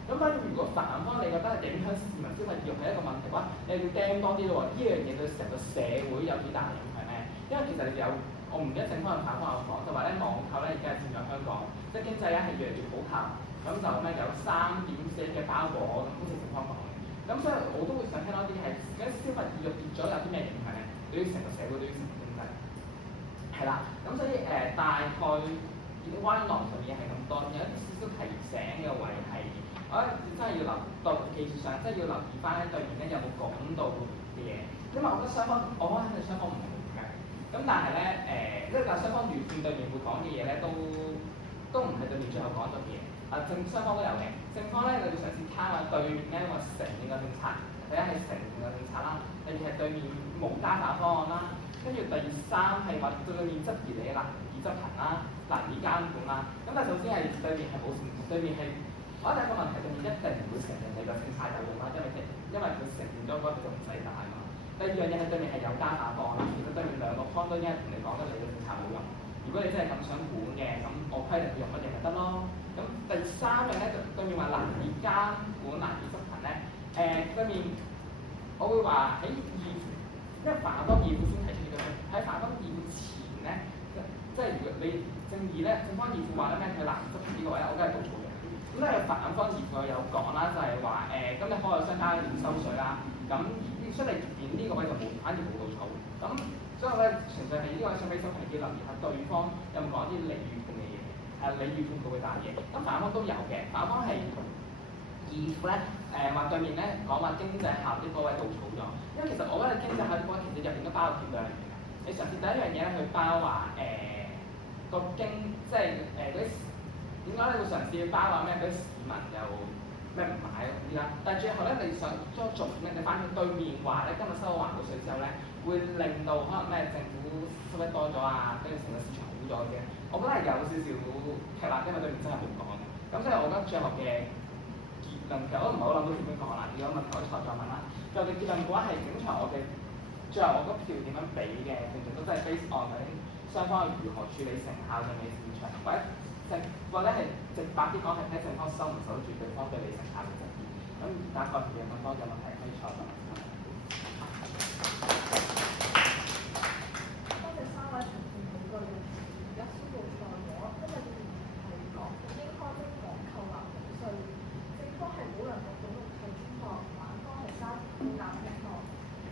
咁反而如果反方你覺得影響市民消費意欲係一個問題嘅話，你要釘多啲咯喎。呢樣嘢對成個社會有幾大影響咧？因為其實你有我唔一定可能反方有講，就話咧網購咧而家係佔咗香港，即係經濟咧係越嚟越普及，咁就咩有3.4嘅包裹咁，好似情況講嘅。咁所以我都會想聽多啲係而家消費意欲跌咗有啲咩影響咧？對於成個社會，對於成個經濟係啦。咁所以大概。關於內容上面係咁多，有一啲少少提醒嘅位係，我覺得真係要留到技術上，即係要留意翻咧對面咧有冇講到嘅嘢，因為我覺得雙方，我肯定雙方唔同嘅，咁但係咧即係但雙方對面會講嘅嘢咧都唔係對面最後講咗嘅嘢，正雙方都有嘅，正方咧你要嘗試睇下對面咧個承認嘅政策，第一係承認嘅政策啦，第二係對面冇加價方案啦，跟住第三係話對面質疑你難以執行啦。難以監管啦，咁但係首先係對面係冇承認，對面係我覺得第一個問題，對面一定唔會承認你個政策有用啦，因為佢承認咗嗰個就唔使打嘛。第二樣嘢係對面係有加價方案啦，其實對面兩個 point 都已經係同你講緊你個政策冇用。如果你真係咁想管嘅，咁我規定佢用乜嘢咪得咯。咁第三樣咧就對面話難以監管、難以執行咧，對面我會話喺因為反方義父先提出呢個，喺反方義父前咧，即係如果你正義咧，正方義父話咧咩佢難以執行呢個位，我梗係倒數嘅。咁咧反方義父有講啦，就係話咁你可有商家要收稅啦，咁出嚟點呢個位就冇，反而冇倒數。咁所以咧，純粹係呢個位想俾小朋友留意下對方有冇講啲利與痛嘅嘢，利與痛嘅大嘢。咁反方都有嘅，反方係義父咧話對面咧講話經濟效益嗰位倒數咗，因為其實我覺得經濟效益嗰位其實入邊都包括幾樣嘢嘅。你嘗試第一樣嘢咧去包話個經即係嗰啲點解咧會嘗試去包話咩？嗰啲市民又咩唔買嗰啲啦。但係最後咧，你想將做咩？你反正對面話咧，今日收咗環保稅之後咧，會令到可能咩政府收得多咗啊，跟住成個市場好咗嘅。我覺得係有少少劇辣，因為對面真係冇講。咁所以我覺得最後嘅結論其實我都唔係好諗到點樣講啦。如果問題可以再問啦。最後嘅結論嘅話係整場我嘅最後我嗰票點樣俾嘅，其實都真係 based on 究竟雙方如何處理成效嘅美市場，或者係直白啲講係睇正方收唔收得住對方對你成效嘅質疑。咁而家個別嘅更多嘅問題可以再問。多謝三位陳述好多嘅意見，而家宣布賽果。今日嘅議題係講應開徵網購納稅稅，正方係保良局總共退出項，反方係沙田高減一項。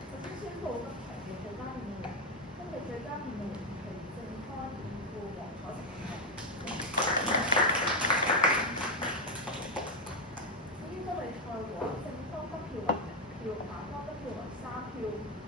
首先宣布今期嘅最佳辯論員，今日最佳辯論員係正方議副黃楚晴議員。至於今日賽果，正方得票為0票，反方得票為3票。